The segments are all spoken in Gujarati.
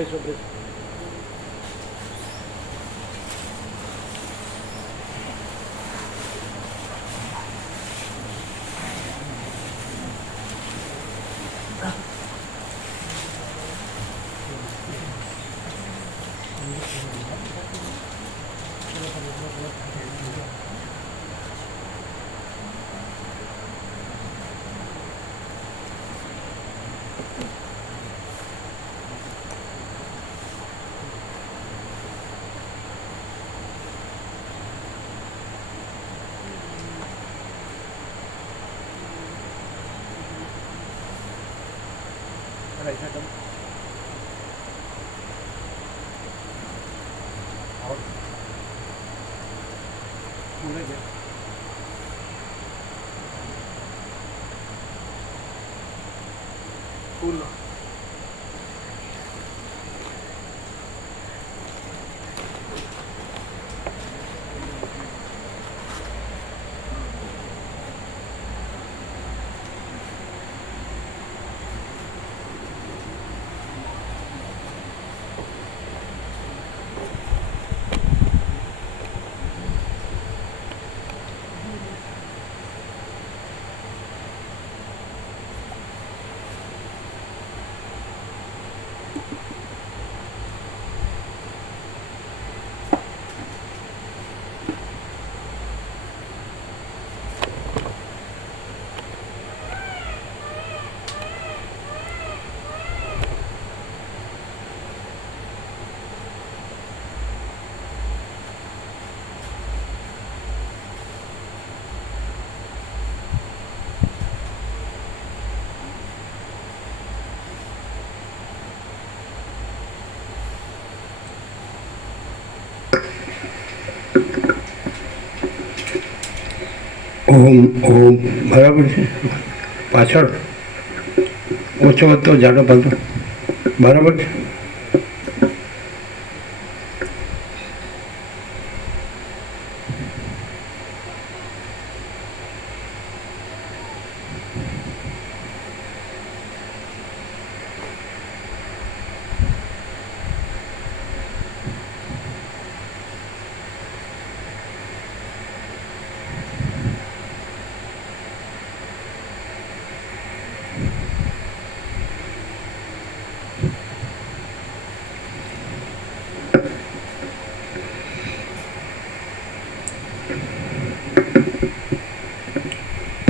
બેસો બેસો. ઓમ ઓમ બરાબર છે. પાછળ ઓછો હતો જાડો પાતો બરાબર છે.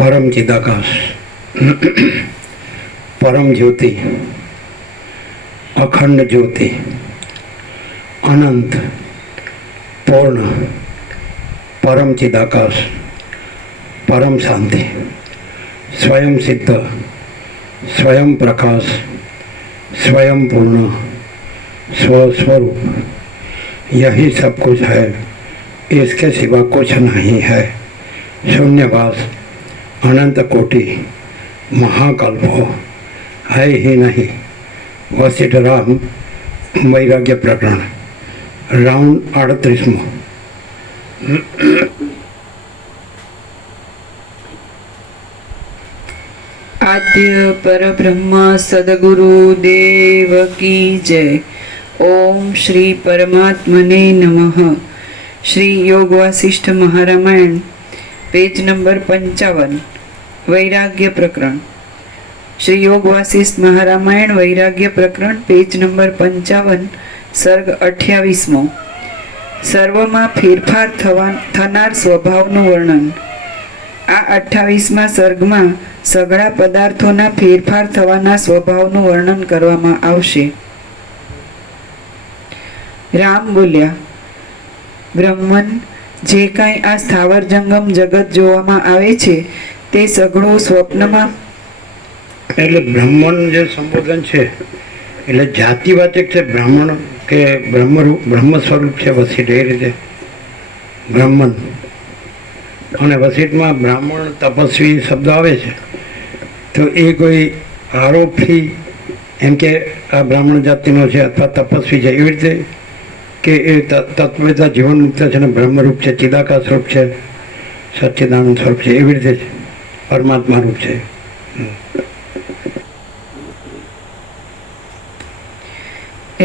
परम चिदाकाश, परम ज्योति, अखंड ज्योति, अनंत, पूर्ण, परम चिदाकाश, परम शांति, स्वयं सिद्ध, स्वयं प्रकाश, स्वयं पूर्ण, स्वस्वरूप, यही सब कुछ है, इसके सिवा कुछ नहीं है. शून्यवास, अनंत कोटि, महाकल्पो है ही नहीं. वशिष्ठ राम वैराग्य प्रकरण राउंड 38. आद्य परब्रह्म सद्गुरु देव की जय. ओम श्री परमात्मने नमः. श्री योग वासिष्ठ महारामायण पेज नंबर 55 वैराग्य प्रकरण. श्री योग वासिष्ठ महारामायण वैराग्य प्रकरण पेज नंबर 55 सर्ग 28. સર્વમાં ફેરફાર થનાર સ્વભાવનું વર્ણન. આ 28મા સર્ગમાં સઘળા પદાર્થોના ફેરફાર થવાના સ્વભાવનું વર્ણન કરવામાં આવશે. રામ બોલ્યા, બ્રહ્મન, જે કાંઈ આ સ્થાવર જંગમ જગત જોવામાં આવે છે તે સઘળું સ્વપ્નમાં. એટલે બ્રાહ્મણ જે સંબોધન છે એટલે જાતિવાચક છે. બ્રાહ્મણ કે બ્રહ્મ સ્વરૂપ છે વસિષ્ઠ, એ રીતે બ્રાહ્મણ. અને વસિષ્ઠમાં બ્રાહ્મણ તપસ્વી શબ્દ આવે છે તો એ કોઈ આરોપથી એમ કે આ બ્રાહ્મણ જાતિનો છે અથવા તપસ્વી છે એવી રીતે કે એ તત્વતા જીવન મુક્ત છે ને બ્રહ્મરૂપ છે, ચિદાકાશ રૂપ છે, સચ્ચિદાનંદ સ્વરૂપ છે, એવી રીતે પરમાત્મા રૂપ છે.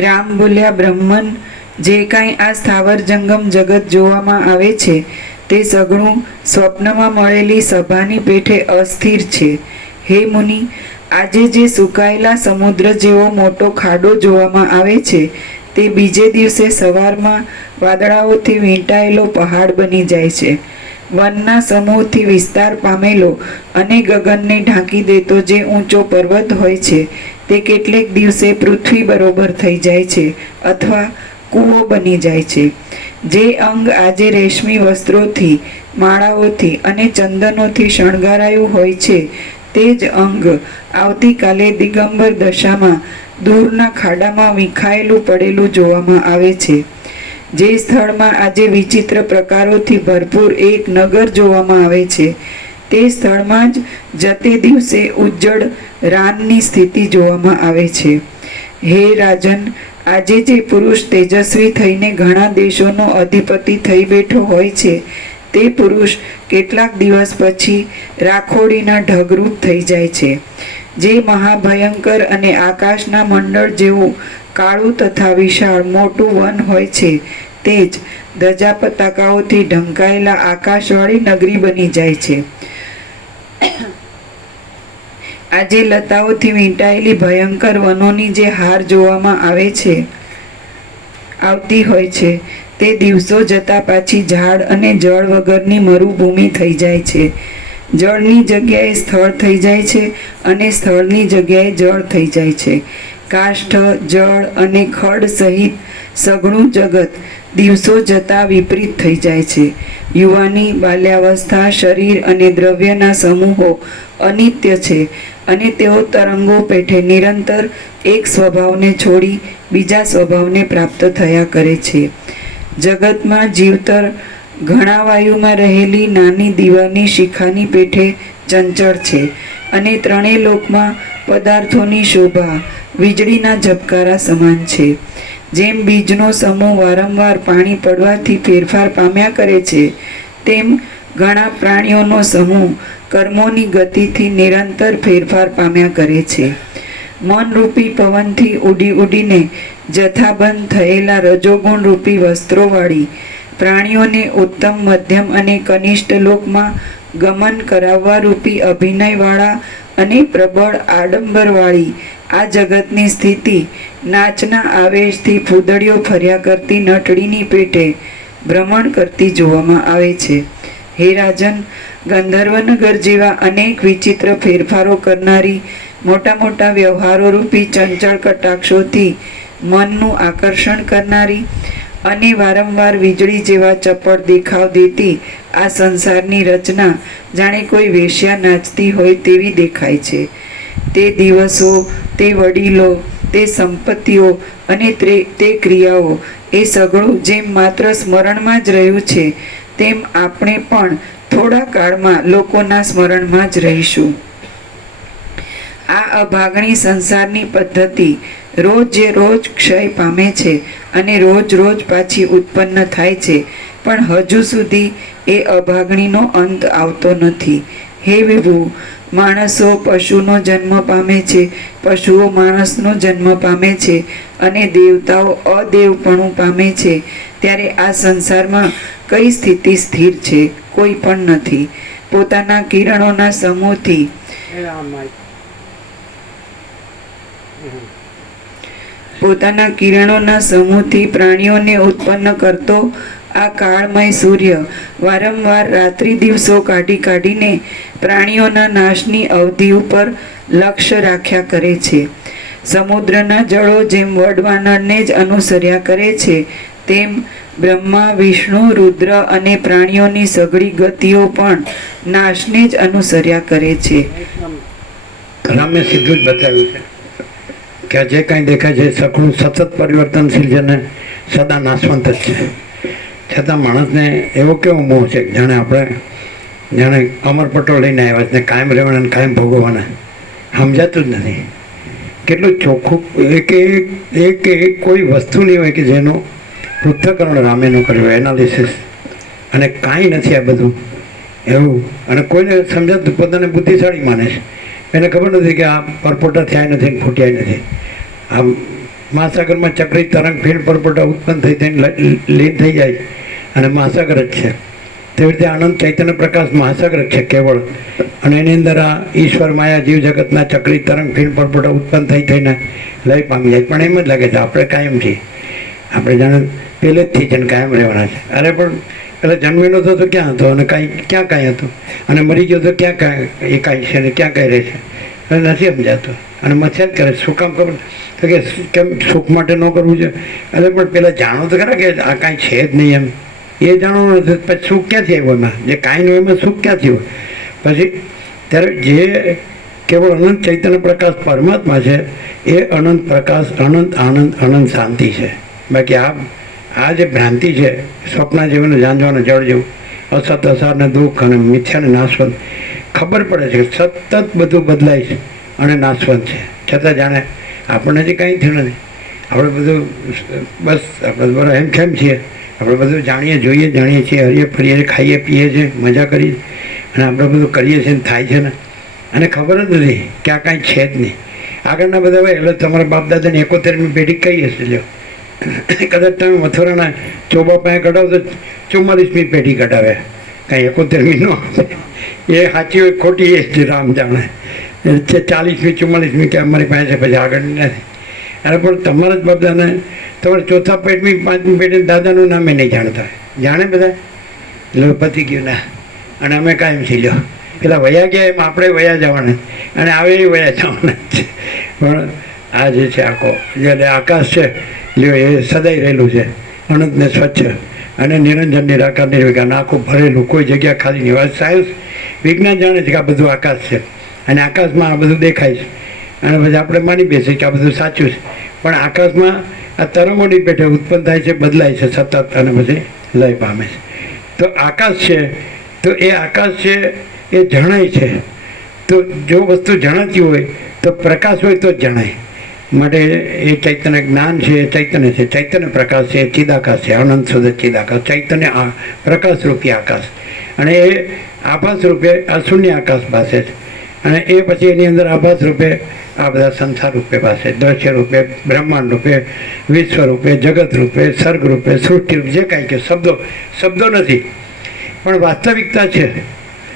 રામ બોલ્યા, બ્રહ્મન, જે કાંઈ આ સ્થાવર જંગમ જગત જોવામાં આવે છે તે સઘળું સ્વપ્નમાં મળેલી સભાની પેઠે અસ્થિર છે. હે મુનિ, આજે જે સુકાયેલા સમુદ્ર જેવો મોટો ખાડો જોવામાં આવે છે તે બીજે દિવસે સવારમાં વાદળાઓથી વીંટાયેલો પહાડ બની જાય છે. વનના સમૂહથી વિસ્તાર પામેલો અને ગગનને ઢાંકી દેતો જે ઊંચો પર્વત હોય છે તે કેટલેક દિવસે પૃથ્વી બરોબર થઈ જાય છે અથવા કૂવો બની જાય છે. જે અંગ આજે રેશમી વસ્ત્રોથી, માળાઓથી અને ચંદનોથી શણગારાયું હોય છે તે જ અંગ આવતીકાલે દિગંબર દશામાં દૂરના ખાડામાં વિખાયેલું પડેલું જોવામાં આવે છે. જે સ્થળમાં આજે વિચિત્ર પ્રકારોથી ભરપૂર એક નગર જોવામાં આવે છે તે સ્થળમાં જ જતે દિવસે ઉજ્જડ રાનની સ્થિતિ જોવામાં આવે છે. હે રાજન, આજે જે પુરુષ તેજસ્વી થઈને ઘણા દેશોનો અધિપતિ થઈ બેઠો હોય છે તે પુરુષ કેટલાક દિવસ પછી રાખોડીના ઢગરૂપ થઈ જાય છે. જે મહાભયંકર અને આકાશના મંડળ જેવું કાળું તથા વિશાળ મોટું વન હોય છે તે જ ધજા પતાકાઓથી ઢંકાયેલા આકાશવાળી નગરી બની જાય છે. આજે લતાઓથી વીંટાયેલી ભયંકર વનોની જે હાર જોવામાં આવતી હોય છે તે દિવસો જતા પાછી ઝાડ અને જળ વગરની મરુભૂમિ થઈ જાય છે. જળની જગ્યાએ સ્થળ થઈ જાય છે અને સ્થળની જગ્યાએ જળ થઈ જાય છે. કાષ્ઠ, જળ અને ખડ સહિત સઘળું જગત દિવસો જતા વિપરીત થઈ જાય છે. યુવાની, બાલ્યાવસ્થા, શરીર અને દ્રવ્યના સમૂહો અનિત્ય છે અને તેઓ તરંગો પેઠે નિરંતર એક સ્વભાવને છોડી બીજા સ્વભાવને પ્રાપ્ત થયા કરે છે. જગતમાં જીવતર ઘણા વાયુમાં રહેલી નાની દીવાની શિખાની પેઠે ચંચળ છે અને ત્રણેય લોકમાં પદાર્થોની શોભા વીજળીના ઝબકારા સમાન છે. જેમ બીજનો સમૂહ વારંવાર પાણી પડવાથી ફેરફાર પામ્યા કરે છે તેમ ઘણા પ્રાણીઓનો સમૂહ કર્મોની ગતિથી નિરંતર ફેરફાર પામ્યા કરે છે. મનરૂપી પવનથી ઉડી ઉડીને જથ્થાબંધ થયેલા રજોગુણ રૂપી વસ્ત્રોવાળી પ્રાણીઓને ઉત્તમ, મધ્યમ અને કનિષ્ઠ લોકમાં ગમન કરાવવા રૂપી અભિનયવાળા અને પ્રબળ આડંબરવાળી આ જગતની સ્થિતિ નાચના આવેશથી ફૂદડીઓ ફર્યા કરતી નટડીની પેટે ભ્રમણ કરતી જોવામાં આવે છે. હે રાજન, ગંધર્વનગર જેવા અનેક વિચિત્ર ફેરફારો કરનારી મોટા મોટા વ્યવહારો રૂપી ચંચળ કટાક્ષોથી મનનું આકર્ષણ કરનારી અને વારંવાર વીજળી જેવા ચપળ દેખાવ દેતી આ સંસારની રચના જાણે કોઈ વેશ્યા નાચતી હોય તેવી દેખાય છે. તે દિવસો, તે વડીલો, તે સંપત્તિઓ અને તે ક્રિયાઓ એ સઘળું જેમ માત્ર સ્મરણમાં જ રહ્યું છે તેમ આપણે પણ થોડા કાળમાં લોકોના સ્મરણમાં જ રહીશું. આ અભાગણી સંસારની પદ્ધતિ રોજે રોજ ક્ષય પામે છે અને રોજ રોજ પાછી ઉત્પન્ન થાય છે, પણ હજુ સુધી એ અભાગણીનો અંત આવતો નથી. હે વિભુ, માણસો પશુનો જન્મ પામે છે, પશુઓ માણસનો જન્મ પામે છે અને દેવતાઓ અદેવપણું પામે છે, ત્યારે આ સંસારમાં કઈ સ્થિતિ સ્થિર છે? કોઈ પણ નથી. પોતાના કિરણોના સમૂહથી પ્રાણીઓને ઉત્પન્ન કરતો આ કાળમય સૂર્ય વારંવાર રાત્રિ દિવસો કાઢી કાઢીને પ્રાણીઓના નાશની અવધિ ઉપર લક્ષ્ય રાખ્યા કરે છે. સમુદ્રના જળો જેમ વડવાનળને જ અનુસર્યા કરે છે તેમ બ્રહ્મા, વિષ્ણુ, રુદ્ર અને પ્રાણીઓની સઘળી ગતિઓ પણ નાશને જ અનુસર્યા કરે છે. રામે સીધું જ બતાવ્યું છે કે આ જે કાંઈ દેખાય છે સઘળું સતત પરિવર્તનશીલ છે ને સદા નાશવંત જ છે. છતાં માણસને એવો કેવો મોહ છે જાણે અમરપટો લઈને આવ્યા છે, કાયમ રહેવાના કાયમ ભોગવવાના, સમજાતું જ નથી. કેટલું ચોખ્ખું એક કોઈ વસ્તુ નહીં હોય કે જેનું પૃથ્થકરણ રામે ન કર્યું, એનાલિસિસ, અને કાંઈ નથી આ બધું એવું. અને કોઈને સમજાતું, પોતાને બુદ્ધિશાળી માને છે, એને ખબર નથી કે આ પરપોટા થયા નથી, ફૂટ્યા નથી. આમ મહાસાગરમાં ચક્રી તરંગ ફીણ પરપોટા ઉત્પન્ન થઈ થઈને લીન થઈ જાય અને મહાસાગર જ છે. તેવી રીતે આનંદ ચૈતન્ય પ્રકાશ મહાસાગર જ છે કેવળ. અને એની અંદર આ ઈશ્વર માયા જીવ જગતના ચક્રી તરંગ ફીણ પરપોટા ઉત્પન્ન થઈ થઈને લય પામી જાય. પણ એમ જ લાગે છે આપણે કાયમ છીએ, આપણે જાણે પહેલેથી જ કાયમ રહેવાના છે. અરે પણ એટલે જન્મેલો હતો તો ક્યાં હતો અને ક્યાં કાંઈ હતું, અને મરી ગયો તો ક્યાં કાંઈ એ કાંઈ છે ને ક્યાં કાંઈ રહે છે, એટલે નથી સમજાતું. અને મથ્યા જ કરે. શું કામ ખબર તો કે કેમ સુખ માટે ન કરવું છે? એટલે પણ પહેલાં જાણો તો ખરા કે આ કાંઈ છે જ નહીં એમ. એ જાણવું નથી પછી સુખ ક્યાંથી આવ્યું એમાં? જે કાંઈ ન એમાં સુખ ક્યાંથી હોય? પછી ત્યારે જે કેવળ અનંત ચૈતન્ય પ્રકાશ પરમાત્મા છે એ અનંત પ્રકાશ, અનંત આનંદ, અનંત શાંતિ છે. બાકી આ જે ભ્રાંતિ છે સ્વપ્ન જેવું, જાંજવાના જળ જેવું, અસત અસારને દુઃખ અને મિથ્યાને નાશવંત, ખબર પડે છે કે સતત બધું બદલાય છે અને નાશવંત છે, છતાં જાણે આપણને જે કાંઈ થયું નથી. આપણે બધું બસ આપણે બરાબર એમ કેમ છીએ, આપણે બધું જાણીએ છીએ, હરીએ ફરીએ, ખાઈએ પીએ છીએ, મજા કરીએ, અને આપણે બધું કરીએ છીએ ને થાય છે ને, અને ખબર જ નથી કે આ કાંઈ છે જ નહીં. આગળના બધા હોય એટલે તમારા બાપ દાદાની 71મી પેઢી કઈ હશે? લ્યો, કદાચ તમે મથુરાના ચોબા પાસે કઢાવો તો 44મી પેઢી કઢાવે, કાંઈ 71મી ન એ સાચી હોય ખોટી એ જ રામ જાણે. 40મી 44મી કે અમારી પાસે પછી આગળની નથી. અરે પણ તમારા જ બાપ દાદાને તમારે ચોથા પેઢી 5મી પેઢી દાદાનું નામે નહીં જાણતા, જાણે બધા લો પતી ગયું ના, અને અમે કાયમ છીએ. લ્યો પેલા વયા ગયા એમ આપણે વયા જવાના, અને આવે એ વયા જવાના જ છે. પણ આ જે છે આખો જ્યારે આકાશ છે લ્યો એ સદાય રહેલું છે, અનંત ને સ્વચ્છ અને નિરંજન નિરાકાર નિર્વિકાર, આખું ભરેલું, કોઈ જગ્યા ખાલી નહીં હોય. સાયન્સ વિજ્ઞાન જાણે છે કે આ બધું આકાશ છે અને આકાશમાં આ બધું દેખાય છે, અને પછી આપણે માની બેસીએ કે આ બધું સાચું છે. પણ આકાશમાં આ તરંગોની પેટે ઉત્પન્ન થાય છે, બદલાય છે સતત, અને પછી લય પામે છે. તો આકાશ છે, તો એ આકાશ છે એ જણાય છે. તો જો વસ્તુ જણાતી હોય તો પ્રકાશ હોય તો જ જણાય. માટે એ ચૈતન્ય જ્ઞાન છે, એ ચૈતન્ય છે, ચૈતન્ય પ્રકાશ છે, ચિદાકાશ છે, અનંત શુદ્ધ ચિદાકાશ, ચૈતન્ય આ પ્રકાશ રૂપી આકાશ. અને એ આભાસ રૂપે આ શૂન્ય આકાશ પાસે છે, અને એ પછી એની અંદર આભાસ રૂપે આ બધા સંસાર રૂપે પાસે, દ્રશ્ય રૂપે, બ્રહ્માંડ રૂપે, વિશ્વ રૂપે, જગત રૂપે, સર્ગ રૂપે, સૃષ્ટિ રૂપે, જે કાંઈ કે શબ્દો નથી પણ વાસ્તવિકતા છે.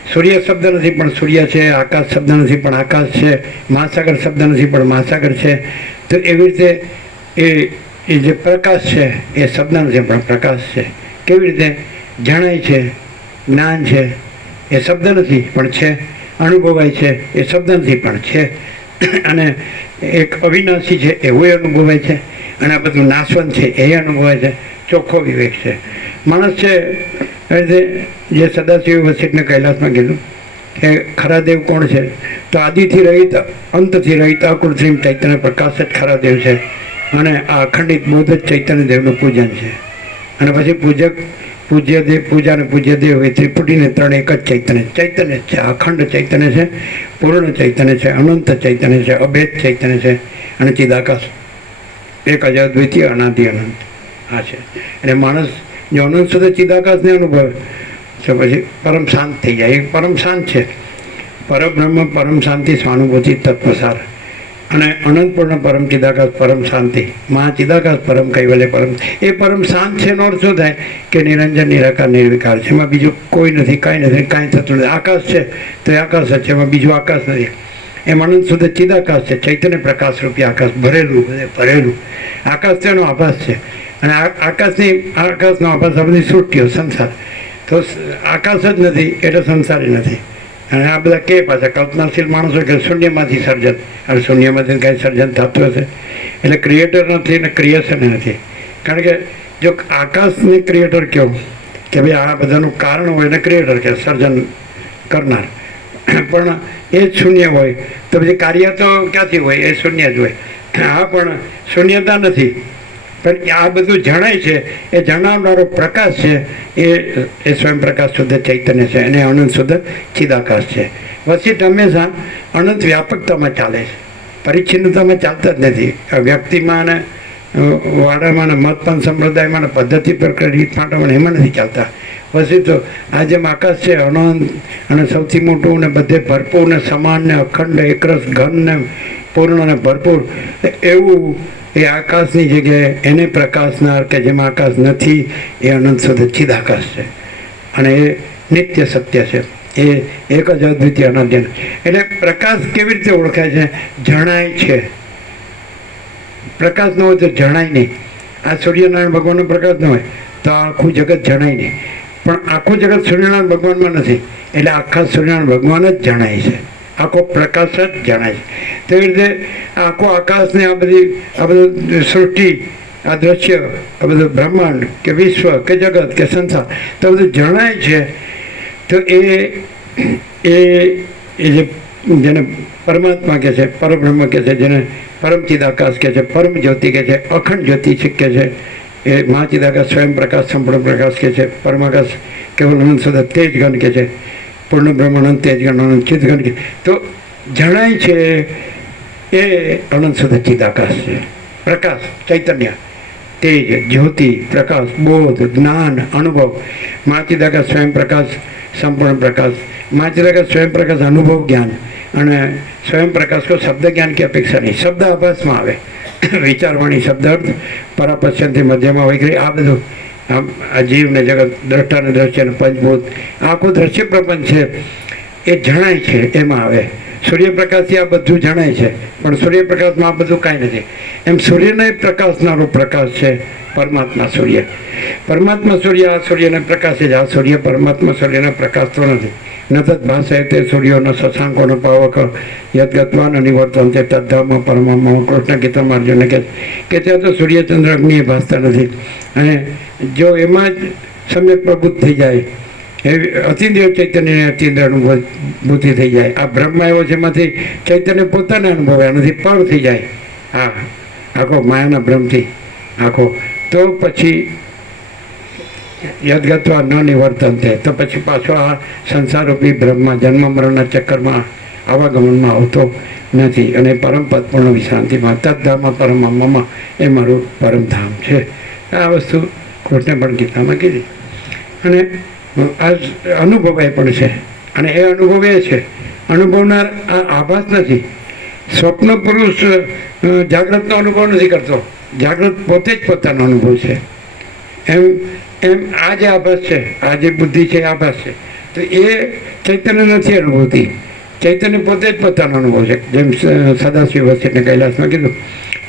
સૂર્ય શબ્દ નથી પણ સૂર્ય છે, આકાશ શબ્દ નથી પણ આકાશ છે, મહાસાગર શબ્દ નથી પણ મહાસાગર છે. તો એવી રીતે એ જે પ્રકાશ છે એ શબ્દ નથી પણ પ્રકાશ છે. કેવી રીતે જણાય છે, જ્ઞાન છે એ શબ્દ નથી પણ છે, અનુભવાય છે એ શબ્દ નથી પણ છે, અને એક અવિનાશી છે એવું અનુભવાય છે, અને આ બધું નાશવંત છે એ અનુભવાય છે. ચોખ્ખો વિવેક છે. માણસ છે એ રીતે જે સદાશિવ વસિષ્ઠને કૈલાસમાં કીધું કે ખરા દેવ કોણ છે? તો આદિથી રહિત, અંતથી રહિત, અકૃત્રિમ ચૈતન્ય પ્રકાશ જ ખરા દેવ છે, અને આ અખંડિત બોધ જ ચૈતન્ય દેવનું પૂજન છે. અને પછી પૂજ્ય દેવ, પૂજા અને પૂજ્ય દેવ એ ત્રિપુટીને ત્રણ એક જ ચૈતન્ય જ છે. અખંડ ચૈતન્ય છે, પૂર્ણ ચૈતન્ય છે, અનંત ચૈતન્ય છે, અભેદ ચૈતન્ય છે, અને ચિદાકાશ એક અજ અદ્વિતીય અનાદિ અનંત આ છે. અને માણસ જો અનંત સુધી ચિદાકાશને અનુભવે તો પછી પરમ શાંત થઈ જાય. એ પરમ શાંત છે, પરબ્રહ્મ, પરમ શાંતિ, સ્વાનુભૂતિ, તત્વસાર, અને અનંતપૂર્ણ પરમ ચિદાકાશ, પરમ શાંતિ, મહા ચિદાકાશ, પરમ કૈવલ્ય, પરમ. એ પરમ શાંત છે એનો અર્થ શું થાય કે નિરંજન નિરાકાર નિર્વિકાર છે, એમાં બીજું કોઈ નથી, કાંઈ નથી, કાંઈ થતું નથી. આકાશ છે તો એ આકાશ જ છે, એમાં બીજું આકાશ નથી. એમ અનંત સુધી ચિદાકાશ છે, ચૈતન્ય પ્રકાશ રૂપી આકાશ, ભરેલું આકાશ તેનો આભાસ છે. અને આકાશનો આભાસ આ બધી સૃષ્ટિઓ, સંસાર. તો આકાશ જ નથી એટલે સંસાર નથી. અને આ બધા કે પાછા કલ્પનાશીલ માણસો કે શૂન્યમાંથી સર્જન, અને શૂન્યમાંથી કાંઈ સર્જન થતું હશે એટલે ક્રિએટર નથી ને ક્રિએશન નથી. કારણ કે જો આકાશને ક્રિએટર કહો કે ભાઈ આ બધાનું કારણ હોય ને ક્રિએટર કે સર્જન કરનાર, પણ એ જ શૂન્ય હોય તો પછી કાર્ય તો ક્યાંથી હોય? એ શૂન્ય જ હોય. હા, પણ શૂન્યતા નથી, પણ આ બધું જણાય છે. એ જણાવનારો પ્રકાશ છે એ સ્વયં પ્રકાશ શુદ્ધ ચૈતન્ય છે, અને અનંત શુદ્ધ ચિદાકાશ છે. વસિષ્ઠ હંમેશા અનંત વ્યાપકતામાં ચાલે છે, પરિચ્છિન્નતામાં ચાલતા જ નથી. વ્યક્તિમાં ને વાડામાં, મતપન સંપ્રદાયમાં, પદ્ધતિ પ્રક્રિયા, રીત ફાંટવામાં એમાં નથી ચાલતા. વસિષ્ઠ આ જેમ આકાશ છે અનંત અને સૌથી મોટું ને બધે ભરપૂર ને સમાન ને અખંડ એકરસ ઘન ને પૂર્ણ અને ભરપૂર, એવું એ આકાશની જગ્યાએ એને પ્રકાશનાર કે જેમાં આકાશ નથી એ અનંત શુદ્ધ ચિદાકાશ છે. અને એ નિત્ય સત્ય છે. એ એક જ અદ્વિતીય અનન્ય. એટલે પ્રકાશ કેવી રીતે ઓળખાય છે? જણાય છે. પ્રકાશ ન હોય તો જણાય નહીં. આ સૂર્યનારાયણ ભગવાનનો પ્રકાશ ન હોય તો આખું જગત જણાય નહીં. પણ આખું જગત સૂર્યનારાયણ ભગવાનમાં નથી, એટલે આખા સૂર્યનારાયણ ભગવાન જ જણાય છે. આખો પ્રકાશ જ જણાય છે. તેવી રીતે આખો આકાશને આ બધું સૃષ્ટિ, આ દ્રશ્ય, આ બધું બ્રહ્માંડ કે વિશ્વ કે જગત કે સંસાર તો બધું જણાય છે. તો એ જે જેને પરમાત્મા કહે છે, પરબ્રહ્મ કહે છે, જેને પરમચિદાકાશ કહે છે, પરમ જ્યોતિ કહે છે, અખંડ જ્યોતિ કહે છે, એ મહાચિદાકાશ સ્વયં પ્રકાશ, સંપૂર્ણ પ્રકાશ કહે છે, પરમાકાશ કેવલ અનંત સદા તેજ ગણ કહે છે, પૂર્ણ બ્રહ્મ અનંત તેજ ગણ અનંત ચિત ગણ કહે. તો જણાય છે એ અનંત સદા ચિદાકાશ છે. પ્રકાશ, ચૈતન્ય, તેજ, જ્યોતિ, પ્રકાશ, બોધ, જ્ઞાન, અનુભવ. મહાચિદાકાશ સ્વયં પ્રકાશ, સંપૂર્ણ પ્રકાશ. મહાચિદાકાશ સ્વયં પ્રકાશ, અનુભવ જ્ઞાન. અને સ્વયં પ્રકાશ કો શબ્દ જ્ઞાન की અપેક્ષા નહીં. શબ્દ આભાસમાં આવે, વિચારવાણી, શબ્દાર્થ, પરાપશ્યંથી મધ્યમાં વૈખરી, આ બધું આ જીવને જગત, દ્રષ્ટાને દ્રશ્યને પંચભૂત, આખું દ્રશ્ય પ્રપંચ છે એ જણાય છે. એમાં આવે સૂર્યપ્રકાશથી આ બધું જણાય છે, પણ સૂર્યપ્રકાશમાં આ બધું કાંઈ નથી. એમ સૂર્યને પ્રકાશનારો પ્રકાશ છે પરમાત્મા સૂર્ય. પરમાત્મા સૂર્ય આ સૂર્યને પ્રકાશે છે. આ સૂર્ય પરમાત્મા સૂર્યને પ્રકાશ તો નથી. ન તદ ભાષાએ તે સૂર્યોનો શશાંકોનો પાવક યદગતવાન અનિવર્તન તે તદ્ધામાં પરમાત્મા. કૃષ્ણ ગીતામાં અર્જુનને કહે કે ત્યાં તો સૂર્યચંદ્ર અગ્નિ એ ભાસતા નથી. અને જો એમાં જ સમ્યક પ્રબુદ્ધ થઈ જાય, એ અતિન્દ્રિય ચૈતન્યને અતિન્દ્રિય અનુભૂતિ થઈ જાય. આ બ્રહ્મ એવો છે એમાંથી ચૈતન્ય પોતાને અનુભવે, આનાથી પર થઈ જાય. હા, આખો માયાના ભ્રમથી આખો. તો પછી યદગત્વા ન નિવર્તન છે. તો પછી પાછો આ સંસારરૂપી બ્રહ્મમાં જન્મ મરણના ચક્કરમાં આવાગમનમાં આવતો નથી. અને પરમ પદપૂર્ણ વિશ્રાંતિમાં તદ્ધામાં પરમાત્મામાં એ મારું પરમધામ છે. આ વસ્તુ કૃષ્ણે પણ ગીતામાં કીધી. અને આ અનુભવાય પણ છે. અને એ અનુભવ એ છે, અનુભવનાર આ આભાસ નથી. સ્વપ્ન પુરુષ જાગ્રતનો અનુભવ નથી કરતો. જાગ્રત પોતે જ પોતાનો અનુભવ છે. એમ આ જે આભાસ છે, આ જે બુદ્ધિ છે, આભાસ છે. તો એ ચૈતન્ય નથી અનુભવતી. ચૈતન્ય પોતે જ પોતાનો અનુભવ છે. જેમ સદાશિવ વસ્તીને કૈલાસમાં કીધું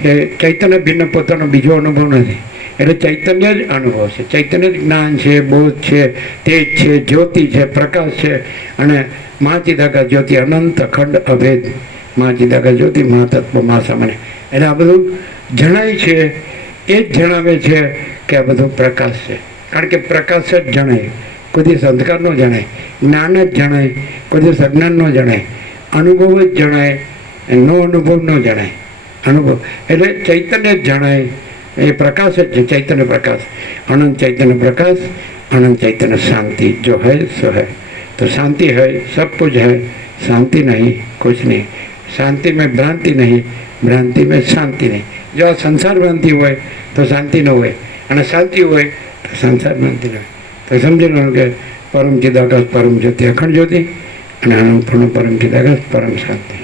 કે ચૈતન્ય ભિન્ન પોતાનો બીજો અનુભવ નથી. એટલે ચૈતન્ય જ અનુભવ છે. ચૈતન્ય જ જ્ઞાન છે, બોધ છે, તેજ છે, જ્યોતિ છે, પ્રકાશ છે. અને મહાચિદાકાશ જ્યોતિ અનંત અખંડ અભેદ મહાચિદાકાશ જ્યોતિ મહાતત્વ મહાસામાન્ય. એટલે આ બધું જણાય છે. એ જ જણાવે છે કે આ બધું પ્રકાશ છે. કારણ કે પ્રકાશ જ જણાય, કોઈ દિવસ અંધકાર ન જણાય. જ્ઞાન જ જણાય, કોઈ દિવસ અજ્ઞાન ન જણાય. અનુભવ જ જણાય, નો અનુભવ ન જણાય. અનુભવ એટલે ચૈતન્ય જ જણાય. એ પ્રકાશ જ છે, ચૈતન્ય પ્રકાશ. અનંત ચૈતન્ય પ્રકાશ, अनंत चैतन्य शांति जो है सो है। तो शांति है सब कुछ है, शांति नहीं कुछ नहीं। शांति में भ्रांति नहीं, भ्रांति में शांति नहीं। जो आ संसार भ्रांति हो तो शांति न हो, शांति हो तो संसार भ्रांति न हो। तो समझी लो कि परम चिदाकाश परम ज्योति अखंड ज्योति અને આનું પૂર્ણ પરમ ચિદાકાશ પરમ શાંતિ।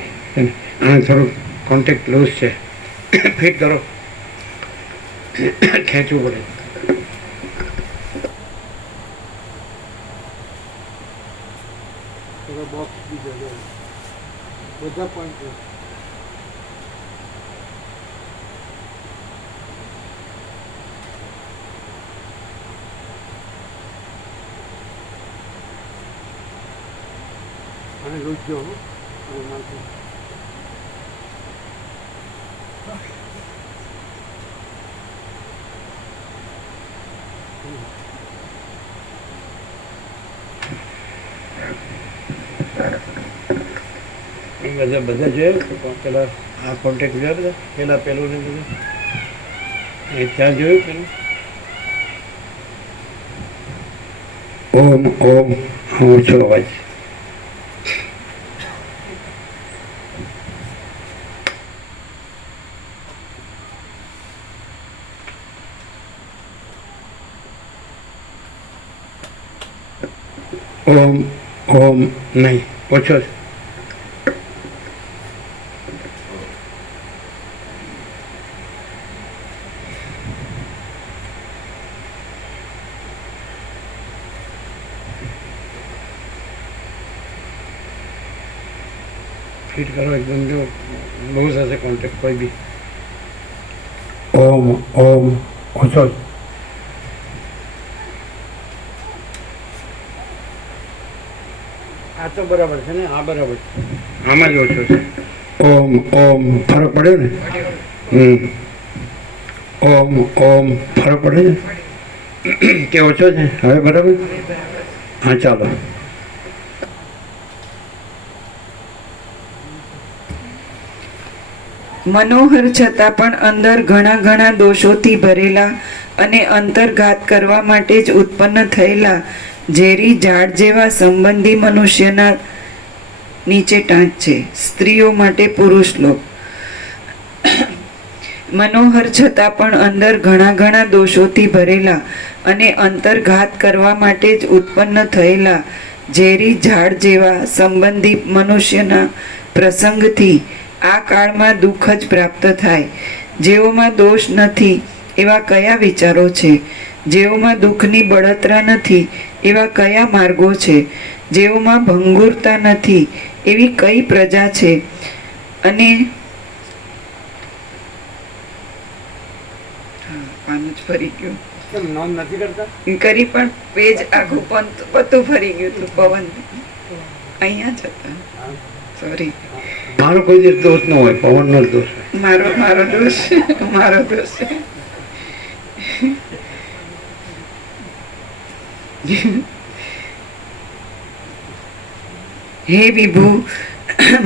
આને થોડું કોન્ટેક્ટ લૂઝ છે, ફિટ કરો, ખેંચવું પડે। બોક્સ બધા પોઈન્ટ અને રોજો બધા બધા જોયું પેલા આ કોન્ટેક્ટ જોયા બધા પેલા પેલું ને બધું એ ત્યાં જોયું પેલું ઓમ ઓમ ઓછો અવાજ ઓમ ઓમ નહીં ઓછો છે। ફિટ કરો એકદમ, જો બહુ સાથે કોન્ટેક્ટ કોઈ બી. ઓમ ઓછો. આ તો બરાબર છે ને, આ બરાબર છે, આમાં જ ઓછો છે. ઓમ ફરક પડ્યો ને? ઓમ ફરક પડે છે કે ઓછો છે હવે? બરાબર. હા ચાલો. મનોહર છતાં પણ અંદર ઘણા ઘણા દોષોથી ભરેલા અને અંતર્ઘાત કરવા માટે જ ઉત્પન્ન થયેલા ઝેરી ઝાડ જેવા સંબંધી મનુષ્યના નીચે ટાંચ છે. સ્ત્રીઓ માટે પુરુષ લોક. મનોહર છતાં પણ અંદર ઘણા ઘણા દોષોથી ભરેલા અને અંતર્ઘાત કરવા માટે જ ઉત્પન્ન થયેલા ઝેરી ઝાડ જેવા સંબંધી મનુષ્યના પ્રસંગથી આ કાળમાં દુઃખ જ પ્રાપ્ત થાય. જેઓમાં દોષ નથી એવા કયા વિચારો છે? જેઓમાં દુઃખની બળતરા નથી એવા કયા માર્ગો છે? જેઓમાં ભંગુરતા નથી એવી કઈ પ્રજા છે? અને પાનું જ ફરી ગયું, નોંધ નથી કરતા કરી પણ પેજ આખું પતું ફરી ગયું હતું. પવન અહીંયા જ હતા, સોરી. મારો કોઈ દિવસ દોષ ન હોય, પવનનો જ દોષ હોય. મારો દોષ, મારો દોષ. હે વિભુ,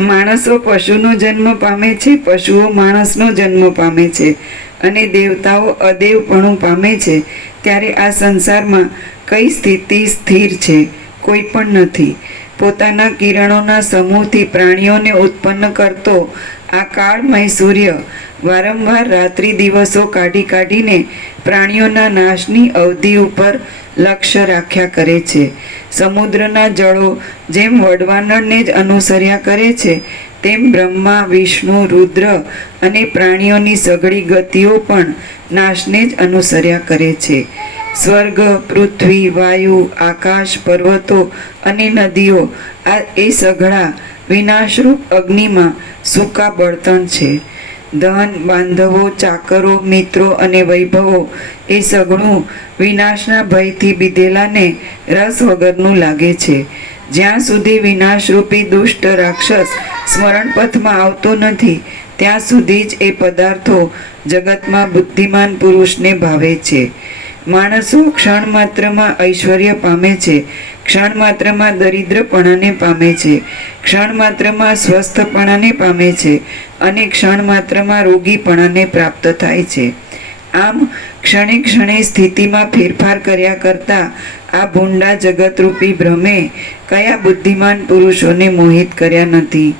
માણસો પશુનો જન્મ પામે છે, પશુઓ માણસનો જન્મ પામે છે અને દેવતાઓ અદેવપણું પામે છે. ત્યારે આ સંસારમાં કઈ સ્થિતિ સ્થિર છે? કોઈ પણ નથી. પોતાના કિરણોના સમૂહથી પ્રાણીઓને ઉત્પન્ન કરતો આ કાળમય સૂર્ય વારંવાર રાત્રિ દિવસો કાઢી કાઢીને પ્રાણીઓના નાશની અવધિ ઉપર લક્ષ્ય રાખ્યા કરે છે. સમુદ્રના જળો જેમ વડવાનળને જ અનુસર્યા કરે છે, તેમ બ્રહ્મા, વિષ્ણુ, રુદ્ર અને પ્રાણીઓની સઘળી ગતિઓ પણ નાશને જ અનુસર્યા કરે છે. સ્વર્ગ, પૃથ્વી, વાયુ, આકાશ, પર્વતો અને નદીઓ આ એ સઘળા વિનાશરૂપ અગ્નિમાં સૂકા બળતણ છે. ધન, બાંધવો, ચાકરો, મિત્રો અને વૈભવો એ સઘળું વિનાશના ભયથી બીધેલાને રસ વગરનું લાગે છે. જ્યાં સુધી વિનાશરૂપી દુષ્ટ રાક્ષસ સ્મરણપથમાં આવતો નથી, ત્યાં સુધી જ એ પદાર્થો જગતમાં બુદ્ધિમાન પુરુષને ભાવે છે. માણસો ક્ષણ માત્રમાં ઐશ્વર્ય પામે છે, ક્ષણ માત્રમાં દરિદ્રપણાને પામે છે, ક્ષણ માત્રમાં સ્વસ્થપણાને પામે છે અને ક્ષણ માત્રમાં રોગીપણાને પ્રાપ્ત થાય છે. આમ ક્ષણે ક્ષણે સ્થિતિમાં ફેરફાર કર્યા કરતા આ ભૂંડા જગતરૂપી ભ્રમે કયા બુદ્ધિમાન પુરુષોને મોહિત કર્યા નથી.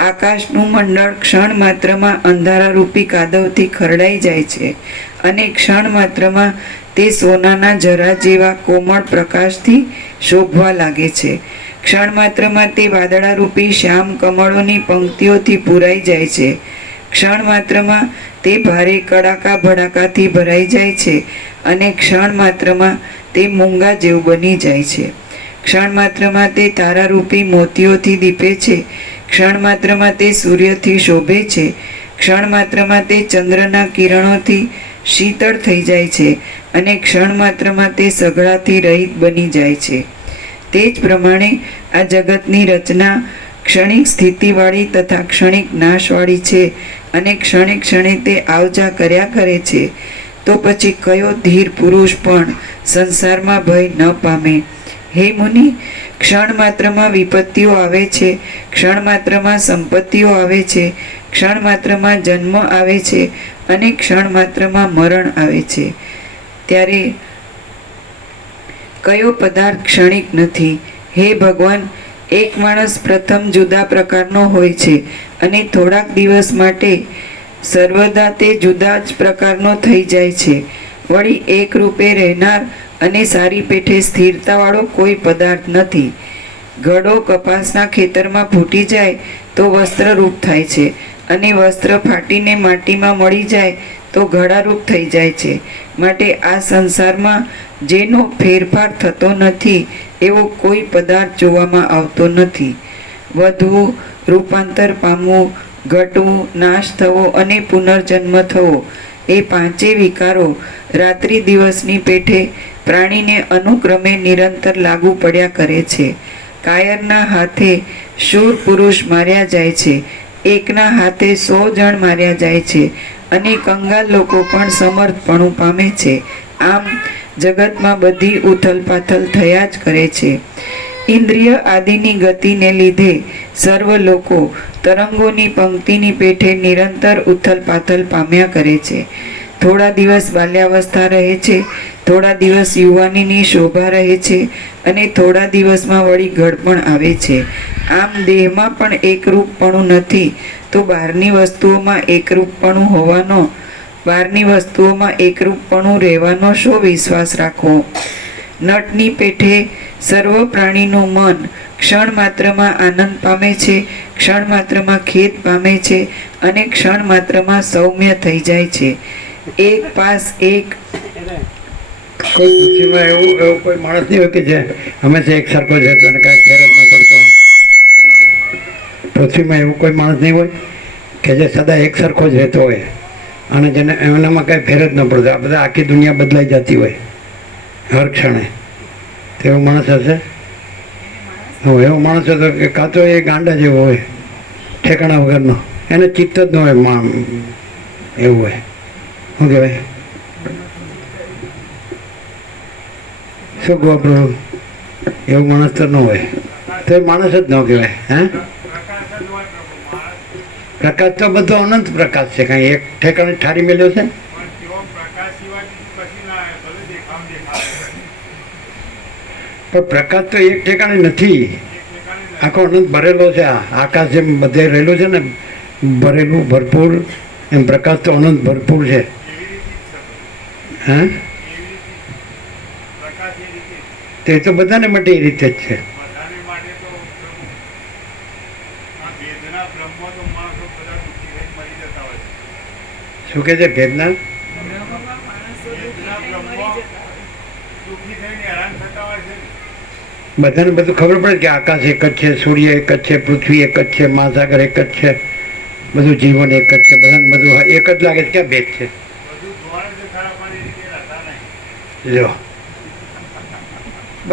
આકાશનું મંડળ ક્ષણ માત્રમાં અંધારારૂપી કાદવથી ખરડાઈ જાય છે અને ક્ષણ માત્રમાં તે સોનાના જરા જેવા કોમળ પ્રકાશથી શોભવા લાગે છે. ક્ષણ માત્રમાં તે વાદળારૂપી શ્યામ કમળોની પંક્તિઓથી પૂરાઈ જાય છે. ક્ષણ માત્રમાં તે ભારે કડાકા ભડાકાથી ભરાઈ જાય છે અને ક્ષણ માત્રમાં તે મૂંગા જેવું બની જાય છે. ક્ષણ માત્રમાં તે તારારૂપી મોતીઓથી દીપે છે. ક્ષણ માત્રમાં તે સૂર્યથી શોભે છે. ક્ષણ માત્રમાં તે ચંદ્રના કિરણોથી શીતળ થઈ જાય છે અને ક્ષણ માત્રમાં તે સઘળાથી રહિત બની જાય છે. તે જ પ્રમાણે આ જગતની રચના ક્ષણિક સ્થિતિવાળી તથા ક્ષણિક નાશવાળી છે અને ક્ષણે ક્ષણે તે આવજા કર્યા કરે છે. તો પછી કયો ધીર પુરુષ પણ સંસારમાં ભય ન પામે? હે મુનિ, ક્ષણ માત્રમાં વિપત્તિઓ આવે છે, ક્ષણ માત્રમાં સંપત્તિઓ આવે છે, ક્ષણ માત્રમાં જન્મ આવે છે અને ક્ષણ માત્રમાં મરણ આવે છે. ત્યારે કયો પદાર્થ ક્ષણિક નથી? હે ભગવાન, એક માણસ પ્રથમ જુદા પ્રકારનો હોય છે અને થોડાક દિવસ માટે સર્વદા તે જુદા જ પ્રકારનો થઈ જાય છે. વળી એક રૂપે રહેનાર અને સારી પેઠે સ્થિરતાવાળો કોઈ પદાર્થ નથી. ઘડો કપાસના ખેતરમાં ફૂટી જાય તો વસ્ત્રરૂપ થાય છે અને વસ્ત્ર ફાટીને માટીમાં મળી જાય તો ઘડારૂપ થઈ જાય છે. માટે આ સંસારમાં જેનો ફેરફાર થતો નથી એવો કોઈ પદાર્થ જોવામાં આવતો નથી. વધવું, રૂપાંતર પામવું, ઘટવું, નાશ થવો અને પુનર્જન્મ થવો એ પાંચેય વિકારો રાત્રિ દિવસની પેઠે પ્રાણીને અનુક્રમે નિરંતર લાગુ પડ્યા કરે છે. કાયરના હાથે શૂર પુરુષ માર્યા જાય છે, એકના હાથે 100 જણ માર્યા જાય છે અને કંગાલ લોકો પણ સમર્થપણું પામે છે. આમ જગતમાં બધી ઉથલપાથલ થયા જ કરે છે. ઇન્દ્રિય આદિની ગતિને લીધે સર્વ લોકો તરંગોની પંક્તિની પેઠે નિરંતર ઉથલપાથલ પામ્યા કરે છે. થોડા દિવસ બાલ્યાવસ્થા રહે છે, થોડા દિવસ યુવાનીની શોભા રહે છે અને થોડા દિવસમાં વળી ઘડપણ આવે છે. આમ દેહમાં પણ એકરૂપપણું નથી તો બહારની વસ્તુઓમાં એકરૂપપણું રહેવાનો શો વિશ્વાસ રાખવો? નટની પેઠે સર્વ પ્રાણીનું મન ક્ષણ માત્રમાં આનંદ પામે છે, ક્ષણ માત્રમાં ખેદ પામે છે અને ક્ષણ માત્રમાં સૌમ્ય થઈ જાય છે. એક પાસ એક કોઈ પૃથ્વીમાં એવો કોઈ માણસ નહીં હોય કે જે હંમેશા એક સરખો જ રહેતો અને કાંઈ ફેર જ ન પડતો હોય. પૃથ્વીમાં એવું કોઈ માણસ નહીં હોય કે જે સદા એક સરખો જ રહેતો હોય અને જેને એનામાં કાંઈ ફેર જ ન પડતો. આ બધા આખી દુનિયા બદલાઈ જતી હોય હર ક્ષણે. તેવો માણસ હશે? એવો માણસ હતો કે કાં તો એ ગાંડા જેવો હોય, ઠેકાણા વગરનો, એને ચિત્ત જ ન હોય એવું હોય. શું કહેવાય? શું કહો પ્રભુ? એવું માણસ તો ન હોય તો એ માણસ જ ન કહેવાય. હે, પ્રકાશ તો બધો અનંત પ્રકાશ છે. કાંઈ એક ઠેકાણે ઠારી મેલ્યો છે? પણ પ્રકાશ તો એક ઠેકાણે નથી, આખો અનંત ભરેલો છે. આ આકાશ જેમ બધે રહેલું છે ને, ભરેલું ભરપૂર, એમ પ્રકાશ તો અનંત ભરપૂર છે. હા, તે તો બધાને માટે એ રીતે જ છે. શું કે છે? ભેદના બધાને બધું ખબર પડે કે આકાશ એક જ છે, સૂર્ય એક જ છે, પૃથ્વી એક જ છે, મહાસાગર એક જ છે, બધું જીવન એક જ છે, બધાને બધું એક જ લાગે છે. ક્યાં ભેદ છે? જો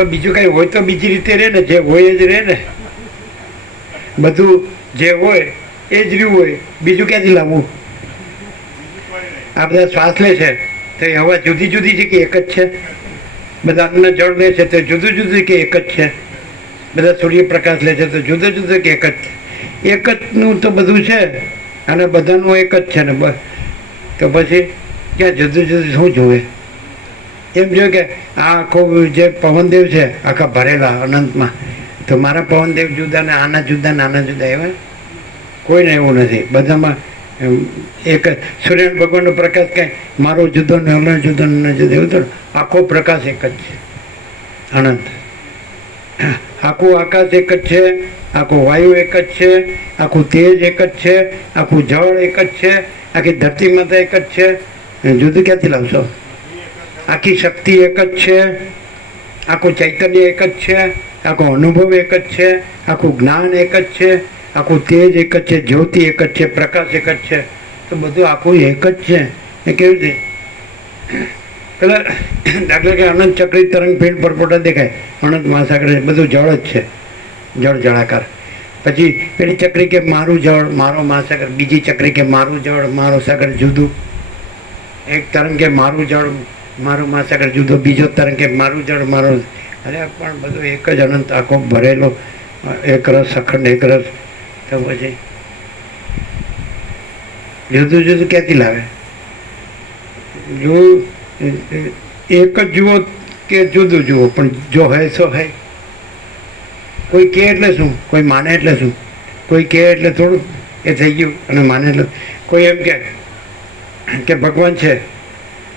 બીજું કઈ હોય તો બીજી રીતે રહે ને, જે હોય જ રહે ને. બધું જે હોય એ જ રહ્યું હોય, બીજું ક્યાંથી લાવવું? આ બધા શ્વાસ લે છે તો એ હવા જુદી જુદી છે કે એક જ છે? બધા અન્ન જળ લે છે તો જુદું જુદું કે એક જ છે? બધા સૂર્યપ્રકાશ લે છે તો જુદું જુદું કે એક જ છે? એક જ નું તો બધું છે અને બધાનું એક જ છે ને. બસ તો પછી ક્યાં જુદું જુદું શું જોવે? એમ જો કે આ આખું જે પવનદેવ છે આખા ભરેલા અનંતમાં, તો મારા પવનદેવ જુદા ને આના જુદા ને આના જુદા, એવા કોઈને એવું નથી. બધામાં એક સૂર્યનારાયણ ભગવાનનો પ્રકાશ કાંઈ મારો જુદો ને અલગ જુદો ને જુદો એવું તો આખો પ્રકાશ એક જ છે, અનંત. આખું આકાશ એક જ છે, આખું વાયુ એક જ છે, આખું તેજ એક જ છે, આખું જળ એક જ છે, આખી ધરતી માતા એક જ છે. જુદું ક્યાંથી લાવશો? આખી શક્તિ એક જ છે, આખું ચૈતન્ય એક જ છે, આખો અનુભવ એક જ છે, આખું જ્ઞાન એક જ છે, આખું તેજ એક જ છે, જ્યોતિ એક જ છે, પ્રકાશ એક જ છે. તો બધું આખું એક જ છે. એ કેવી રીતે? પેલા દાખલા કે અનંત ચક્રી તરંગ ફીણ પરપોટા દેખાય, અનંત મહાસાગર બધું જળ જ છે, જળ જળાકાર. પછી પેલી ચક્રી કે મારું જળ મારો મહાસાગર, બીજી ચક્રી કે મારું જળ મારો સાગર જુદું, એક તરંગ કે મારું જળ મારું મહાસાગર જુદો, બીજો તરંગ કે મારું જળ મારો. અરે પણ બધું એક જ અનંત આખો ભરેલો, એક રસ અખંડ એક રસ. તો પછી જુદું જુદું ક્યાંથી લાવે? જો એક જ જુઓ કે જુદું જુઓ, પણ જો હૈ સો હૈ. કોઈ કહે એટલે શું? કોઈ માને એટલે શું? કોઈ કહે એટલે થોડું એ થઈ ગયું અને માને એટલે કોઈ એમ કે ભગવાન છે